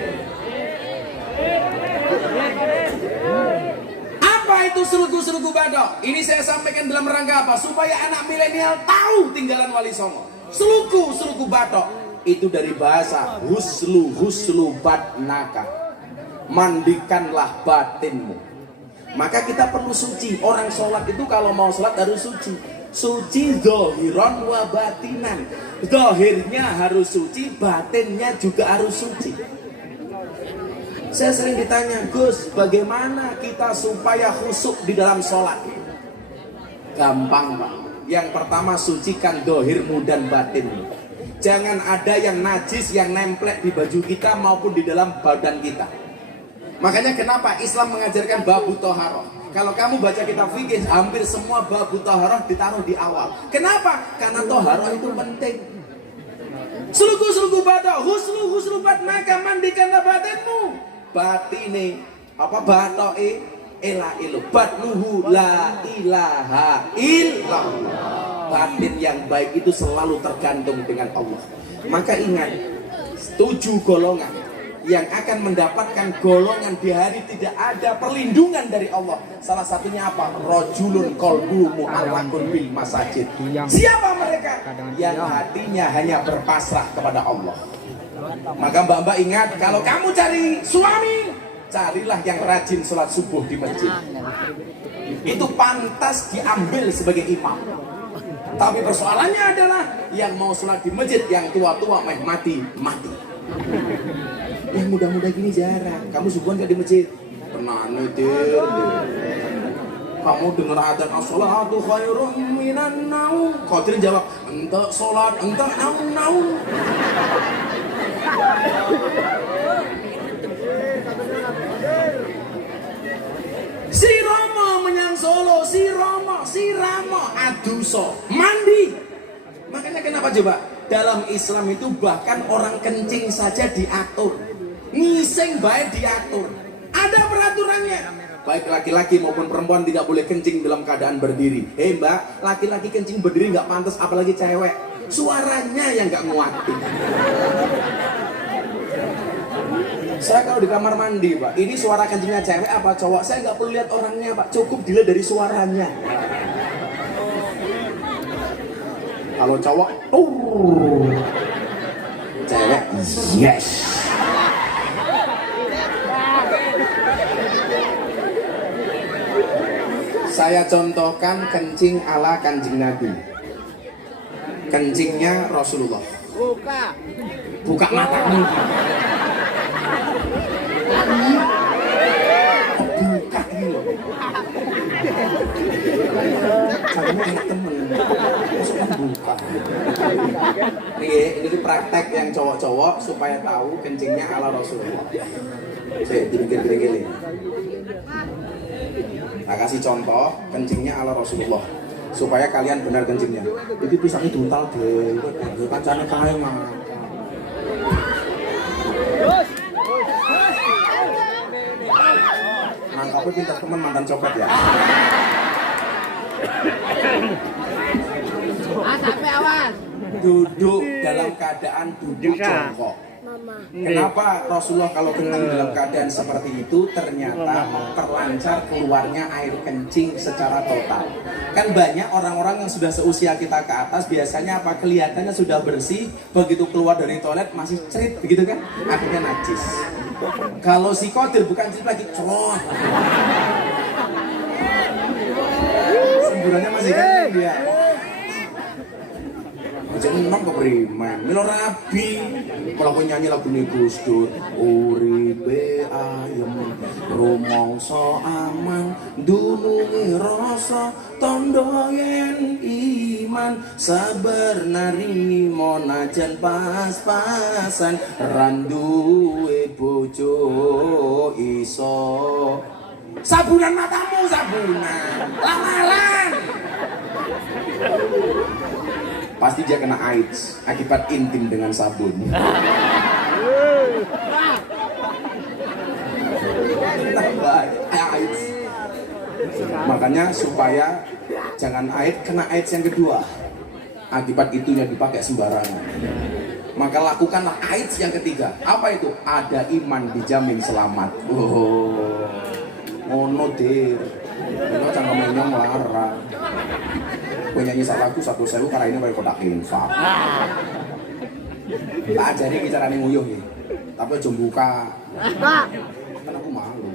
Apa itu selugu-selugu badok? Ini saya sampaikan dalam rangka apa? Supaya anak milenial tahu tinggalan Wali Songo. Selugu badok itu dari bahasa huslu batnaka. Mandikanlah batinmu. Maka kita perlu suci. Orang sholat itu kalau mau sholat harus suci. Suci zohiron wa batinan. Zohirnya harus suci, batinnya juga harus suci. Saya sering ditanya, Gus, bagaimana kita supaya khusyuk di dalam sholat? Gampang Pak. Yang pertama, sucikan dohirmu dan batinmu. Jangan ada yang najis yang nemplek di baju kita maupun di dalam badan kita. Makanya kenapa Islam mengajarkan babu toharoh? Kalau kamu baca kitab fikih, hampir semua babu toharoh ditaruh di awal. Kenapa? Karena toharoh itu penting. Suluku badak, huslu batnaka, mandikanlah badanmu. Batine Apa batoke ela ilo batnuhu la ilaha illallah. Batin yang baik itu selalu tergantung dengan Allah. Maka ingat, 7 golongan yang akan mendapatkan golongan di hari tidak ada perlindungan dari Allah. Salah satunya apa? Rajulun qalbuhu mu'allaqun bil masajid. Siapa mereka? Yang hatinya hanya berpasrah kepada Allah. Maka mbak-mbak ingat, kalau kamu cari suami, carilah yang rajin sholat subuh di masjid. Itu pantas diambil sebagai imam. Tapi persoalannya adalah yang mau sholat di masjid, yang tua-tua mati. Yang muda-muda gini jarang. Kamu subuhan gak di masjid? Tenang itu. Kamu dengar adzan as-sholatu khairum minan naum. Qadir jawab, "Ente sholat, ente naum." Si Rama menyang Solo, si Rama aduso mandi. Makanya kenapa coba? Dalam Islam itu bahkan orang kencing saja diatur, ngising baik diatur, ada peraturannya. Baik laki-laki maupun perempuan tidak boleh kencing dalam keadaan berdiri. Mbak, laki-laki kencing berdiri nggak pantas, apalagi cewek. Suaranya yang nggak nguatin. Saya kalau di kamar mandi, Pak, ini suara kencingnya cewek apa cowok? Saya nggak perlu lihat orangnya, Pak. Cukup dilihat dari suaranya. Kalau cowok, cewek, yes. Saya contohkan kencing ala Kanjeng Nabi. Kencingnya Rasulullah. Buka matamu. Buka ini. Caranya kayak temen. Maksudnya buka. Ini praktek yang cowok-cowok supaya tahu kencingnya ala Rasulullah. Saya dipikir-pikir. Nah, kasih contoh kencingnya ala Rasulullah supaya kalian benar kencingnya. Itu pisangnya duntal deh, kancane kae mah. Nangkapnya pintar teman mantan copet ya. Sampai awas. Duduk dalam keadaan duduk jongkok. Kenapa Rasulullah kalau kencing dalam keadaan seperti itu ternyata terlancar keluarnya air kencing secara total. Kan banyak orang-orang yang sudah seusia kita ke atas biasanya apa kelihatannya sudah bersih, begitu keluar dari toilet masih cerit begitu kan, akhirnya najis. Kalau si Qadir bukan cerit lagi celot. Semburannya masih kan dia. Jangan nong keprimen, milo rabi. Kalau aku nyanyi lagu ini Gus Dur, uripe ayem, rumongso aman, dunungi rasa, tondo yen iman, sabar narimo najan pas-pasan, randuwe bojo iso. Sabunan matamu, sabunan, lamalan. Pasti dia kena AIDS akibat intim dengan sabun. AIDS. Makanya supaya jangan AIDS, kena AIDS yang kedua. Akibat itunya dipakai sembarangan. Maka lakukanlah AIDS yang ketiga. Apa itu? Ada iman dijamin selamat. Oh, ngono dir. Itu cangkem nyong larang. Penyanyi sak lagu 1.000 karena ini kayak kotak infak. Tak ajari bicarane nguyuh ya. Tapi aja buka. Kan aku malu.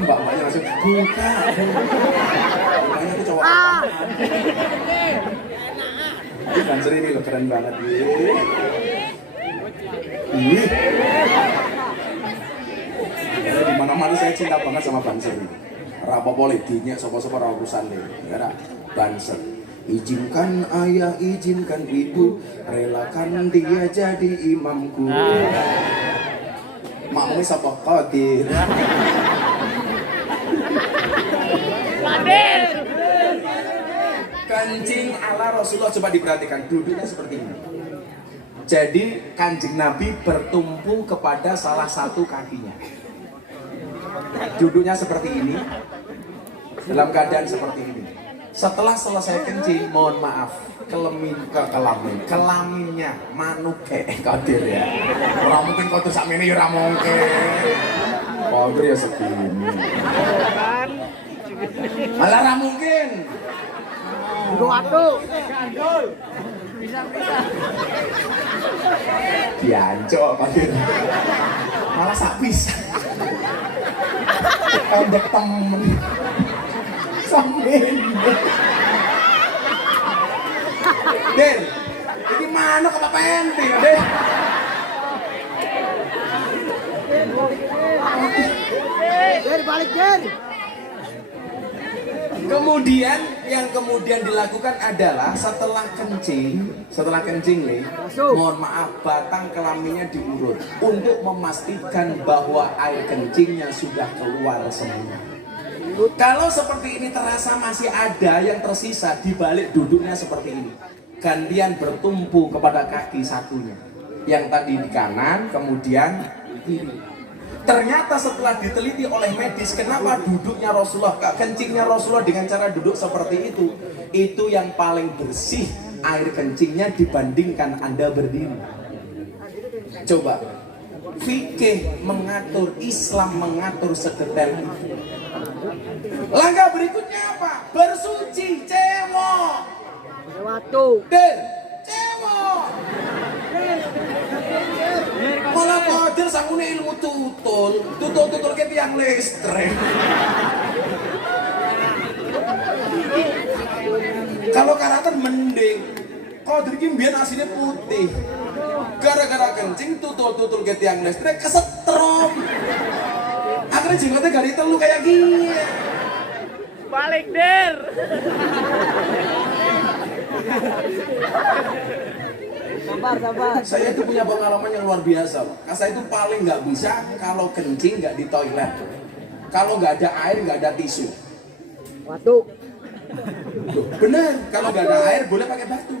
Mbak-mbaknya langsung buka. Makanya aku cowok apa? Ini dancer ini loh keren banget. Di mana-mana saya cinta banget sama Banser ini. Rapa boleh dinya sopo-sopo urusan deh, karena Banser. Izinkan ayah, izinkan ibu, relakan dia jadi imamku. Makmumnya siapa? Qadir. Kencing ala Rasulullah, coba diperhatikan duduknya seperti ini. Jadi Kanjeng Nabi bertumpu kepada salah satu kakinya. duduknya seperti ini, dalam keadaan seperti ini. Setelah selesai kencing, mohon maaf, kelaminnya manuke kodir ya. Ora mungkin kodir sakmene ya ora mungkin. Kodir ya segini. Malah ora mungkin. Waduh. Diancok kodir. Malah sak bisa. Pendek temen. Sampeyan. Den, ini mana ke penting, Den? Den, balik Den. Kemudian yang dilakukan adalah setelah kencing nih, mohon maaf batang kelaminnya diurut untuk memastikan bahwa air kencingnya sudah keluar semua. Kalau seperti ini terasa masih ada yang tersisa di balik duduknya seperti ini, gantian bertumpu kepada kaki satunya. Yang tadi di kanan, kemudian di kiri. Ternyata setelah diteliti oleh medis, kenapa duduknya Rasulullah, kencingnya Rasulullah dengan cara duduk seperti itu yang paling bersih air kencingnya dibandingkan Anda berdiri. Coba, fikih mengatur, Islam mengatur sedetail itu. Langkah berikutnya apa? Bersuci, cewek. Waduh. Den, cewek. Malah kodir sangune ilmu tutul ke tiang listrik. Kalau karakter mending, kodir ki mbiyen asline putih. Gara-gara kencing tutul ke tiang listrik kesetrum. Akhirnya jenggotnya gak ditelu kayak gini. Balik Der. Sabar. Saya itu punya pengalaman yang luar biasa. Saya itu paling nggak bisa kalau kencing nggak di toilet. Kalau nggak ada air, nggak ada tisu. Waduh. Bener, kalau nggak ada air boleh pakai batu.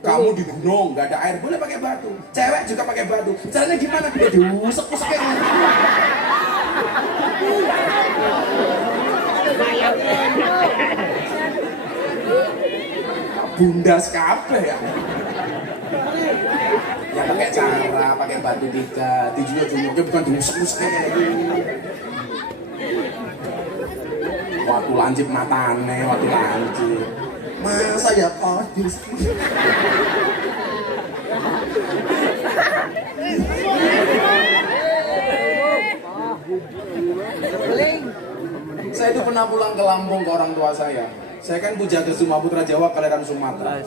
Kamu di gunung nggak ada air boleh pakai batu. Cewek juga pakai batu. Caranya gimana? Dia diusek-usek kayak gini. Bundas kabeh ya. Ya pakai cara, pakai batu tiga, juga jumlahnya bukan diusek-usek kayak gini. Waktu lancip matane, waktu lancip. Masa ya kodir? Saya itu pernah pulang ke Lampung ke orang tua saya. Saya kan Pujaga Suma Putra Jawa, Kelahiran Sumatera.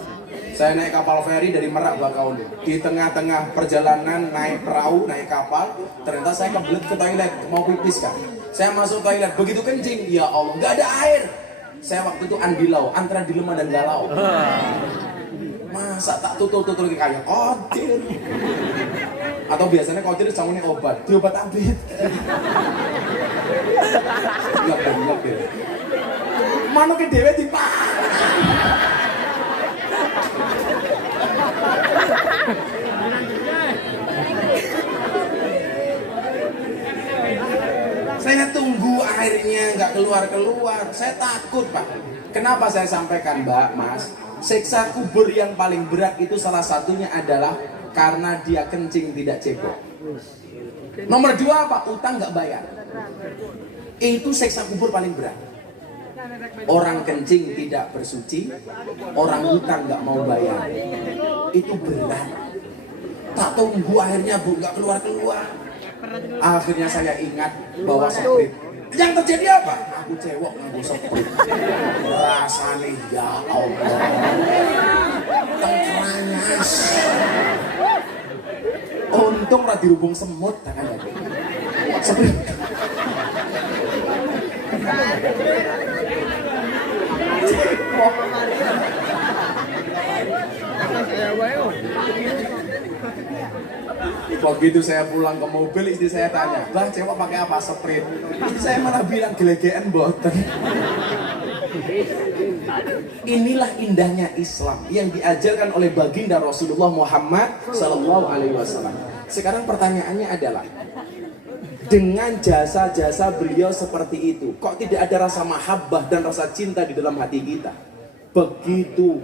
Saya naik kapal feri dari Merak Bakauni. Di tengah-tengah perjalanan naik perahu, naik kapal, ternyata saya kebelet ke toilet, mau pipis kan. Saya masuk toilet, begitu kencing, ya Allah, nggak ada air. Saya waktu itu andilau, antara dilema dan galau. Masa tak tutul-tutul kayak kodir. Atau biasanya kodir sanggunya obat, diobat abit. Enggak deh. Mana ke dewe di pak? Saya tunggu airnya nggak keluar. Saya takut Pak. Kenapa saya sampaikan Mbak, Mas? Siksa kubur yang paling berat itu salah satunya adalah karena dia kencing tidak cebok. Nomor 2 apa? Utang nggak bayar. Itu siksa kubur paling berat. Orang kencing tidak bersuci, orang utang nggak mau bayar. Itu berat. Tak tunggu akhirnya Bu nggak keluar. Akhirnya saya ingat bahwa seprit. Yang terjadi apa? Aku cewek nganggo seprit. Rasane ya Allah. Tengkranyas. Untung ora dirubung semut tangan lagi. Seprit. Begitu saya pulang ke mobil, istri saya tanya, "Bah, cewek pakai apa? Sprint?" Istri saya malah bilang gelegean boten. Inilah indahnya Islam yang diajarkan oleh baginda Rasulullah Muhammad Sallallahu Alaihi Wasallam. Sekarang pertanyaannya adalah, dengan jasa-jasa beliau seperti itu, kok tidak ada rasa mahabbah dan rasa cinta di dalam hati kita? Begitu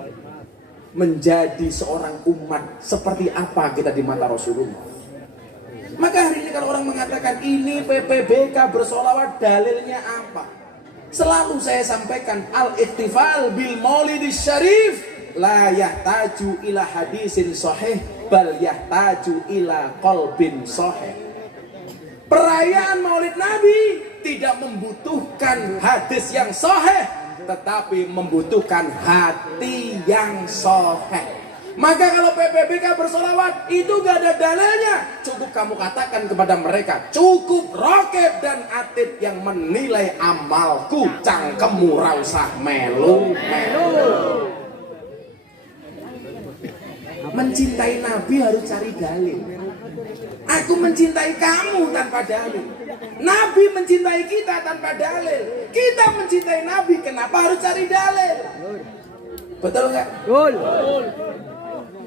menjadi seorang umat, seperti apa kita di mata Rasulullah? Maka hari ini kalau orang mengatakan ini PPBK bersolawat, dalilnya apa? Selalu saya sampaikan, al-ihtifal bil maulidis syarif la yahtaju ila hadisin sahih bal yahtaju ila qalbin sahih. Perayaan Maulid Nabi tidak membutuhkan hadis yang sahih, tetapi membutuhkan hati yang sahih. Maka kalau PPBK bersolawat itu gak ada dalilnya, cukup kamu katakan kepada mereka, cukup Rokib dan Atid yang menilai amalku, cangkemmu ra usah melu. Mencintai Nabi harus cari dalil. Aku mencintai kamu tanpa dalil. Nabi mencintai kita tanpa dalil. Kita mencintai Nabi, kenapa harus cari dalil? Betul nggak? Betul.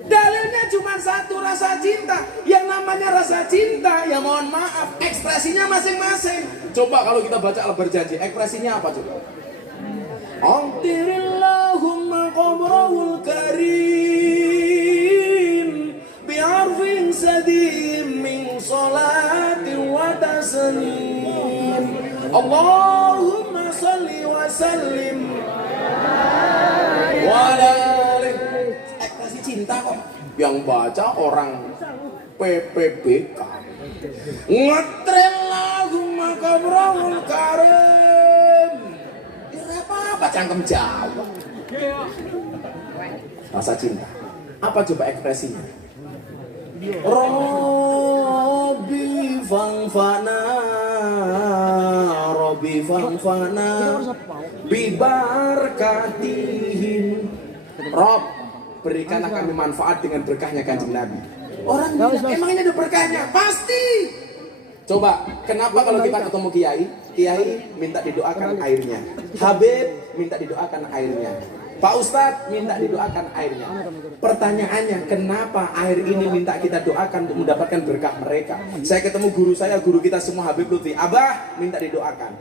Dalilnya cuma satu, rasa cinta. Yang namanya rasa cinta, ya mohon maaf, ekspresinya masing-masing. Coba kalau kita baca Al-Berjanji, ekspresinya apa coba? Antirillahumma qabrahul karim bi'arfin sadim min salati wa taslim. Allahumma salli wa sallim wa alaik. Ekspresi cinta kok. Yang baca orang PPBK. Ngetrillahumma qabrahul karim. Apa cangkem Jawa? Rasa cinta. Apa coba ekspresinya? Robi fangfana, Robi fangfana, bibarkatihim. Rob, berikanlah kami manfaat dengan berkahnya Kanjeng Nabi. Orang bilang, emangnya ada berkahnya? Pasti. Coba, kenapa kalau kita ketemu Kiai, Kiai minta didoakan airnya, Habib minta didoakan airnya, Pak Ustadz minta didoakan airnya. Pertanyaannya, kenapa air ini minta kita doakan untuk mendapatkan berkah mereka? Saya ketemu guru saya, guru kita semua Habib Lutfi, Abah minta didoakan.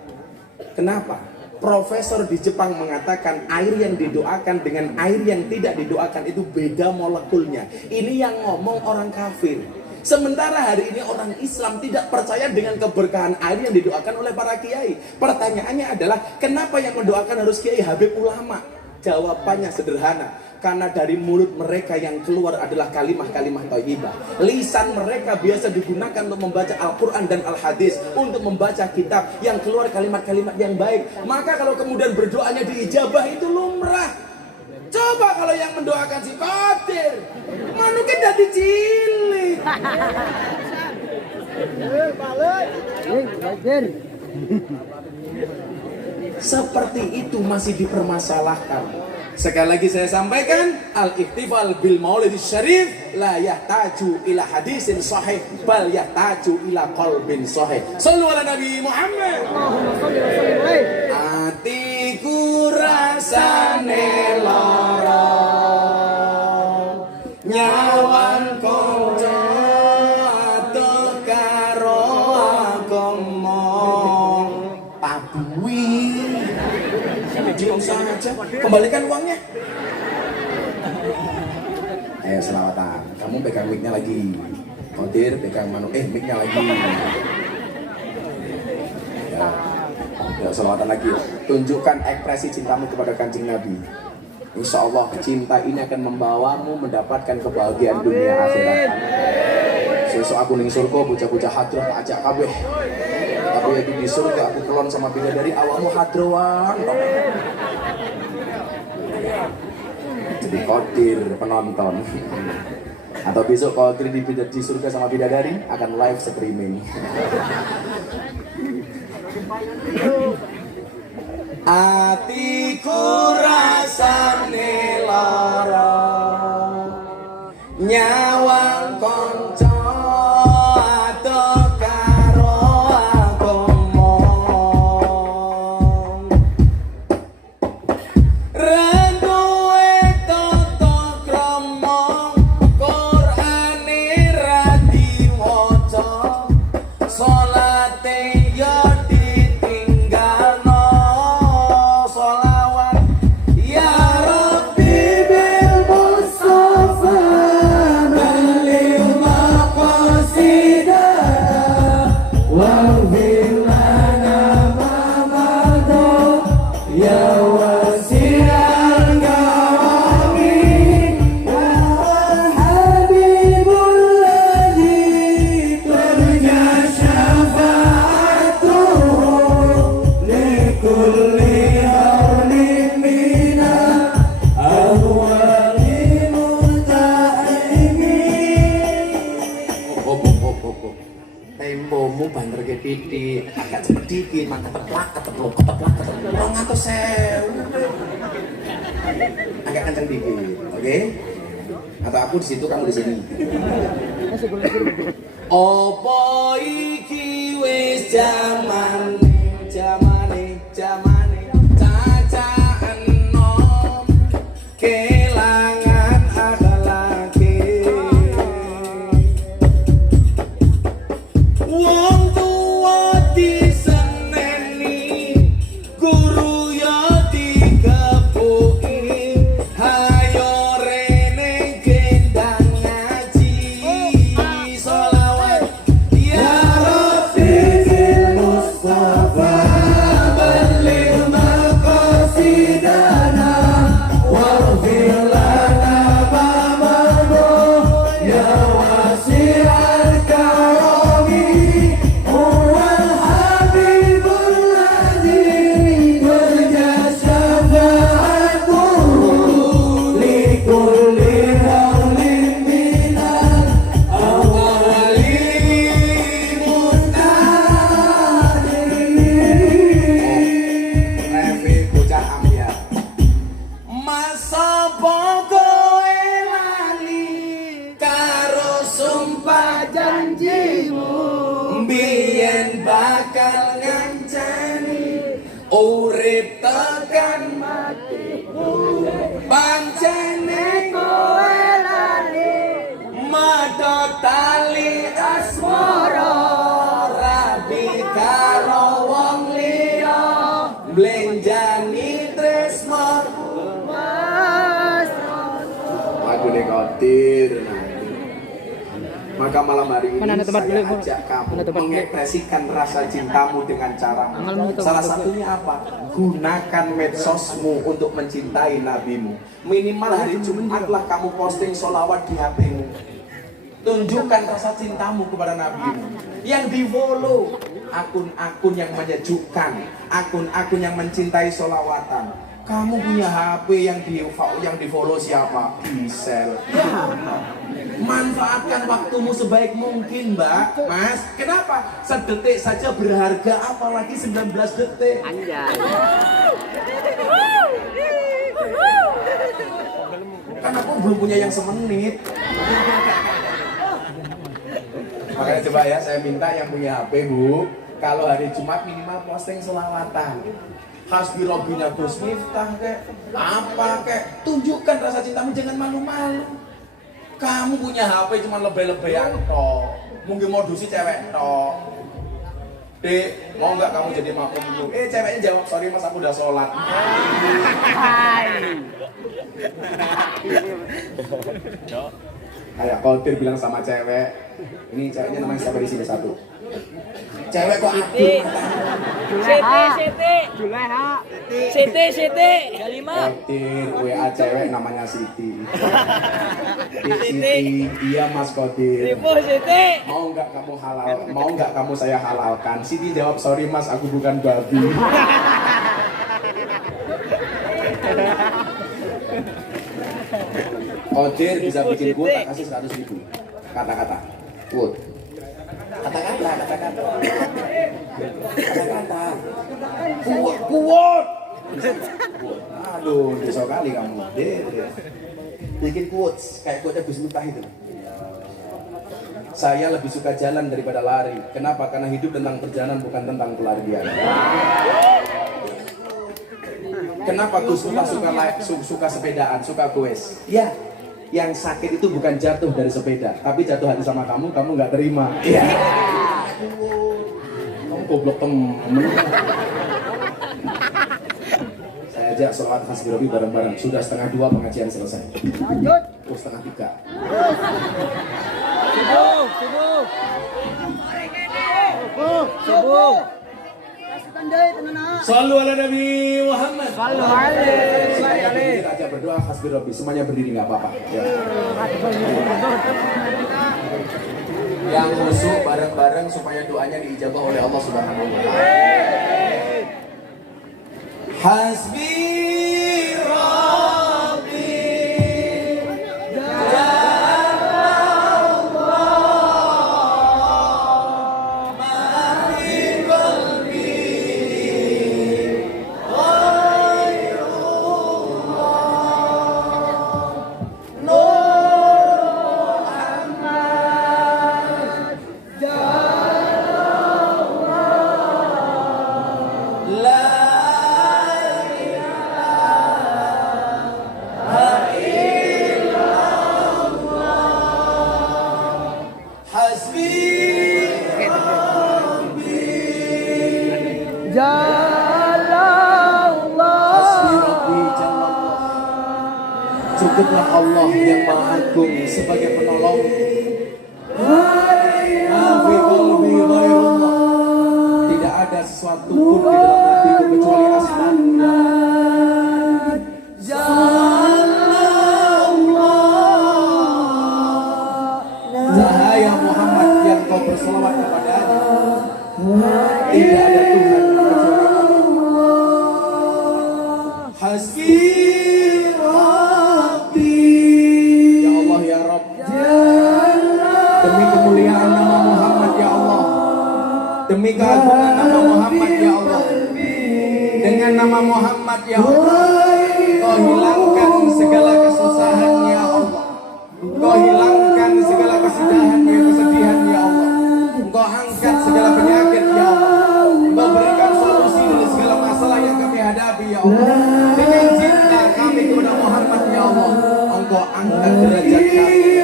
Kenapa? Profesor di Jepang mengatakan air yang didoakan dengan air yang tidak didoakan itu beda molekulnya. Ini yang ngomong orang kafir. Sementara hari ini orang Islam tidak percaya dengan keberkahan air yang didoakan oleh para kiai. Pertanyaannya adalah, kenapa yang mendoakan harus kiai Habib ulama? Jawabannya sederhana, karena dari mulut mereka yang keluar adalah kalimah-kalimah thayyibah. Lisan mereka biasa digunakan untuk membaca Al-Quran dan Al-Hadis, untuk membaca kitab yang keluar kalimat-kalimat yang baik. Maka kalau kemudian berdoanya diijabah itu lumrah. Coba kalau yang mendoakan si Qadir, manukin jadi cilik. Seperti itu masih dipermasalahkan. Sekali lagi saya sampaikan, al-ihtifal bil maulidis syarif la yahtaju ila hadisin sahih bal yahtaju ila qalbin sahih. Shallu ala Nabi Muhammad. Atiku rasane lara, nyawan konco adoh karo agama pabui. Diam saja, kembalikan uangnya. Ayo selawatan, kamu pegang mic-nya lagi. Qadir pegang mic-nya lagi. Ya, selawatan lagi. Tunjukkan ekspresi cintamu kepada Kanjeng Nabi. Insya Allah cinta ini akan membawamu mendapatkan kebahagiaan dunia akhirat. Sesuk aku ning surga bocah-bocah hadrah ajak kabeh. Tapi lagi di surga aku kelon sama bidadari awakmu hadrawan. Jadi Qadir penonton. Atau besok Qadir di surga sama bidadari akan live streaming. Atiku rasane lara, nyawang konco adoh karo agama. Randuwe tata krama, Qur'ane ra diwaca, salate kulli hawlin mina awwali mutaimi. Tempomu banter ke titik, agak cepet dikit, maka keteplak, keteplak, orang ngatur sewu. Agak kenceng dikit, oke? Atau aku di situ, kamu di sini. Opo iki wis jamane caca enom kelangan akhlake. Wong tua diseneni, guru ya dikepuki, hayo rene gendang ngaji sholawat ya Rafiqil Mustafa baligh maqasidana waghfir lana ma madha ya wasi'al karami huwal habibul ladzi turja syafa'atuhu likulli hawlin minal awwali muntadiri. Revi bocah amya masa kowe lali karo sumpah janjimu mbiyen bakal ngancani urip tekan matiku pancene kowe lali madha tali asmara rabi karo wong liya mblenjani tresno aku nekotir. Maka malam hari ini saya ajak kamu mengekspresikan rasa cintamu dengan caramu. Salah satunya apa? Gunakan medsosmu untuk mencintai nabimu. Minimal hari Jumatlah kamu posting sholawat di HP-mu. Tunjukkan rasa cintamu kepada nabimu. Yang di follow akun-akun yang menyejukkan, akun-akun yang mencintai sholawatan. Kamu punya HP yang di follow siapa? Gisel. Manfaatkan waktumu sebaik mungkin, Mbak, Mas. Kenapa? Sedetik saja berharga, apalagi 19 detik. Anjay. Kan aku belum punya yang semenit. Makanya coba ya, saya minta yang punya HP, Bu, kalau hari Jumat minimal posting selawatan. Hasbi Robbinya Gus Miftah kek, apa kek, tunjukkan rasa cintamu, jangan malu-malu. Kamu punya HP cuma lebay-lebayan toh, mungkin modusi cewek toh. Dek, mau nggak kamu jadi makmum dulu? Ceweknya jawab, sorry mas aku udah sholat. Kayak Kodir bilang sama cewek, ini ceweknya namanya siapa di sini satu? Cewek kok aktif? Siti. Galima. Kodir, WA cewek namanya Siti. Siti, iya Mas Kodir. Siti. Mau nggak kamu halal? Mau nggak kamu saya halalkan? Siti jawab, sorry Mas, aku bukan babi. Kodir bisa bikin quote, tak kasih 100.000. Kata-kata, quote. Kata-kata. Quote. Aduh, besok kali kamu. Bikin quotes, kayak quote Gus Miftah itu. Saya lebih suka jalan daripada lari. Kenapa? Karena hidup tentang perjalanan, bukan tentang pelarian. Kenapa Gus Miftah suka sepedaan, suka goes? Ya, yang sakit itu bukan jatuh dari sepeda, tapi jatuh hati sama kamu nggak terima. Iya. Kamu goblok temen. Saya ajak sholat Hasbi Robbi bareng-bareng. Sudah 1:30 pengajian selesai. Lanjut. Oh, 2:30. Subuh. Shallu ala Nabi Muhammad. Shallu alaihi. Kita aja berdoa Hasbi Robbi, semuanya berdiri nggak apa-apa. Ya. Yang khusyuk bareng-bareng supaya doanya diijabah oleh Allah Subhanahu wa taala. Hasbi Cukuplah Allah yang Maha Agung sebagai penolong. Tidak ada sesuatu pun di dalam hatiku kecuali asma-Mu. Cahaya Muhammad yang kau berselawat kepadanya. Tidak ada Tuhan kecuali Allah. Hasbi demi keagungan nama Muhammad ya Allah, dengan nama Muhammad ya Allah, Kau hilangkan segala kesusahan ya Allah, Kau hilangkan segala kesedihan ya Allah, Engkau angkat segala penyakit ya Allah, Engkau berikan solusi dari segala masalah yang kami hadapi ya Allah. Dengan cinta kami kepada Muhammad ya Allah, Engkau angkat derajat kami ya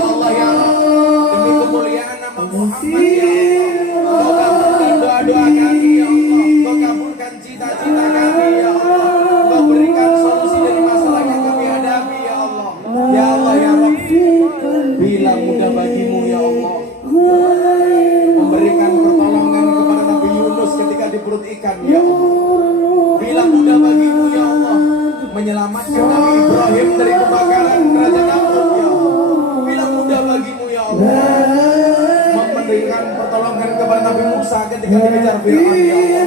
Allah ya Allah, demi kemuliaan nama Muhammad ya Allah. Doa kami ya Allah, Kau kabulkan cita-cita kami ya Allah, Kau berikan solusi dari masalah yang kami hadapi ya Allah. Ya Allah ya Rabbi, bila mudah bagimu ya Allah memberikan pertolongan kepada Nabi Yunus ketika di perut ikan ya Allah. Bila mudah bagimu ya Allah menyelamatkan Nabi Ibrahim dari kebakaran Raja Namrud ya Allah. Bila mudah bagimu ya Allah memberikan pertolongan kepada Nabi Musa ketika dikejar Fir'aun ya Allah.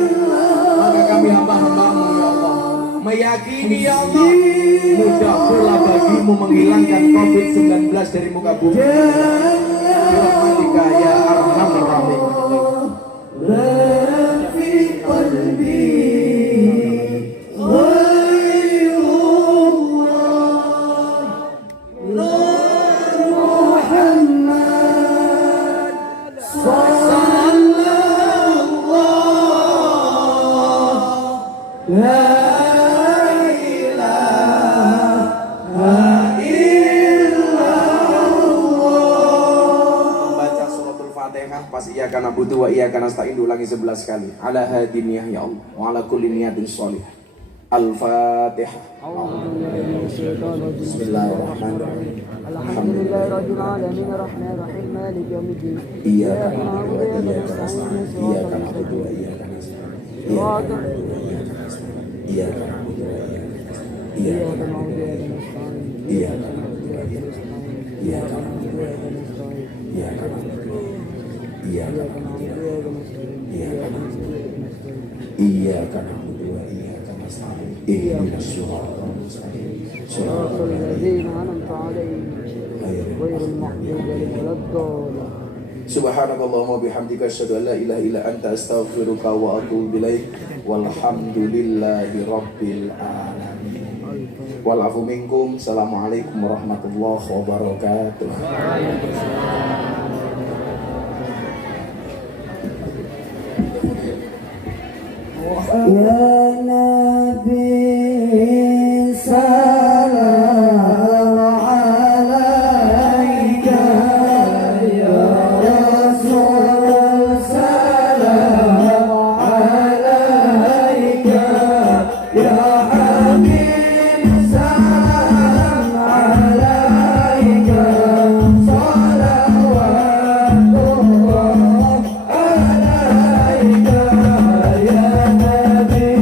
Maka kami hamba-hamba-Mu ya Allah meyakini ya Allah, mudah pula bagimu menghilangkan COVID-19 dari muka bumi. Birahmatika ya arhamar rahimin. Pas iyyaka na'budu wa iyyaka nasta'in ulangi 11 kali. Ala hadiniyah ya Allah wa ala kulli niyatin shalih. Al-Fatihah. Bismillahirrahmanirrahim. Alhamdulillahirabbil alamin arrahmanir rahim maliki yaumiddin. Iyyaka na'budu wa iyyaka nasta'in. Iyyaka na'budu wa iyyaka nasta'in. Iyyaka na'budu wa iyyaka nasta'in. Iyyaka na'budu wa iyyaka nasta'in. Iyyaka na'budu wa iyyaka nasta'in. Iyyaka na'budu Iyyaka na'budu wa iyyaka nasta'in. Ihdinas siratal mustaqim. Siratal ladzina an'amta 'alaihim ghairil maghdubi 'alaihim waladdallin. Subhanakallahumma bihamdika asyhadu an la ilaha illa anta astaghfiruka wa atubu ilaik. Walhamdulillahi rabbil alamin. Wal afu minkum. Assalamualaikum warahmatullahi wabarakatuh. Ya Nabi salam alaika, ya Rasul salam alaika, ya Habib salam alaika, salawatullah alaika. Ya Nabi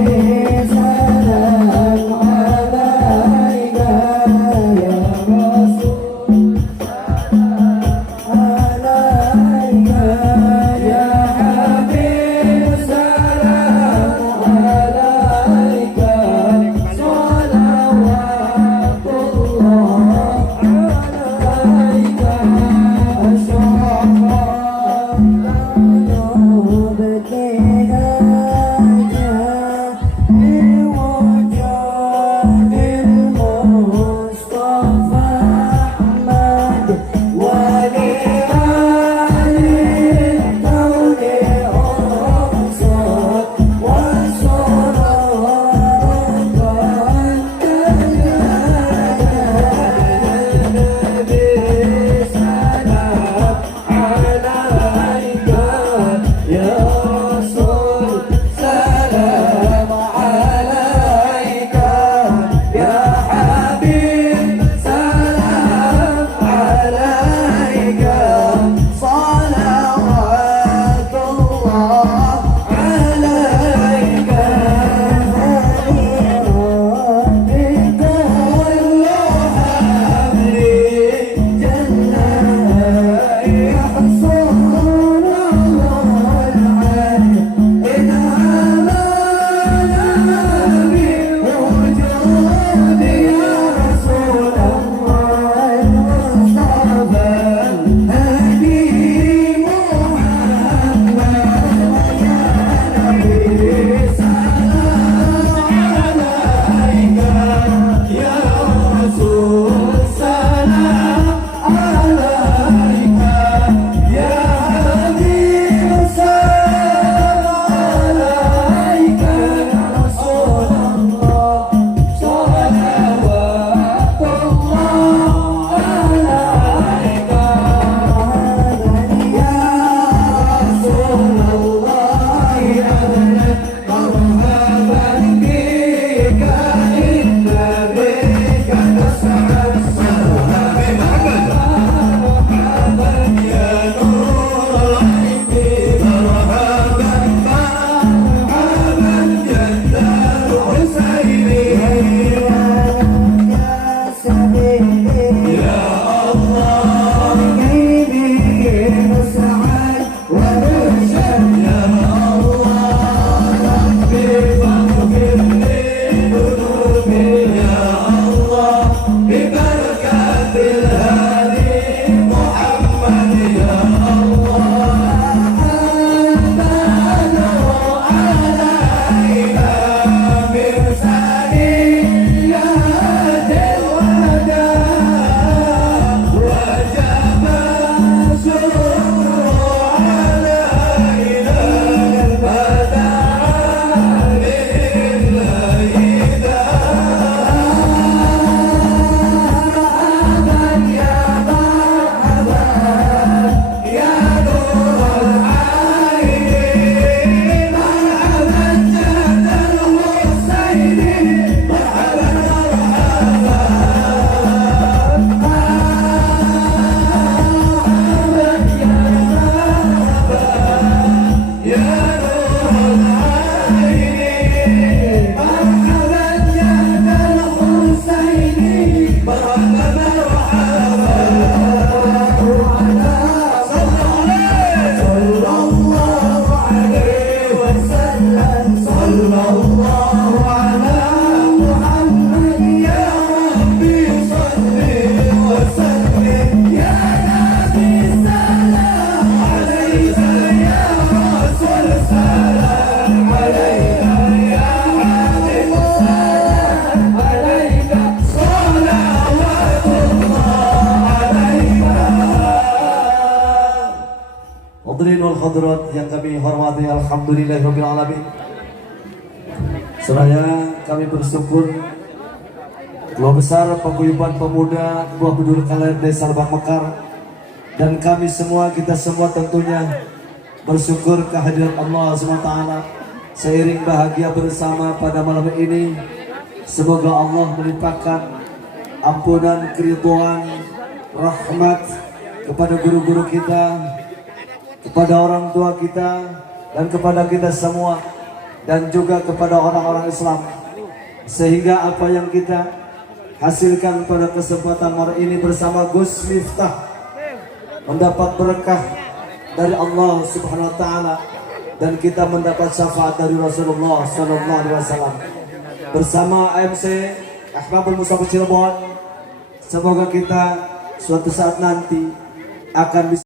Hadirin wal hadirat yang kami hormati, alhamdulillahirabbil alamin. Seraya kami bersyukur Keluarga besar Paguyuban Pemuda Buah Bedul Kaler Desa Lebak Mekar, dan kami semua, kita semua tentunya bersyukur kehadiran Allah SWT. Seiring bahagia bersama pada malam ini, semoga Allah melimpahkan ampunan, keridhaan, rahmat kepada guru-guru kita, kepada orang tua kita, dan kepada kita semua, dan juga kepada orang-orang Islam, sehingga apa yang kita hasilkan pada kesempatan malam ini bersama Gus Miftah mendapat berkah dari Allah Subhanahu wa taala, dan kita mendapat syafaat dari Rasulullah sallallahu alaihi wasallam. Bersama AMC Ahbabul Musafir Cirebon, semoga kita suatu saat nanti akan bisa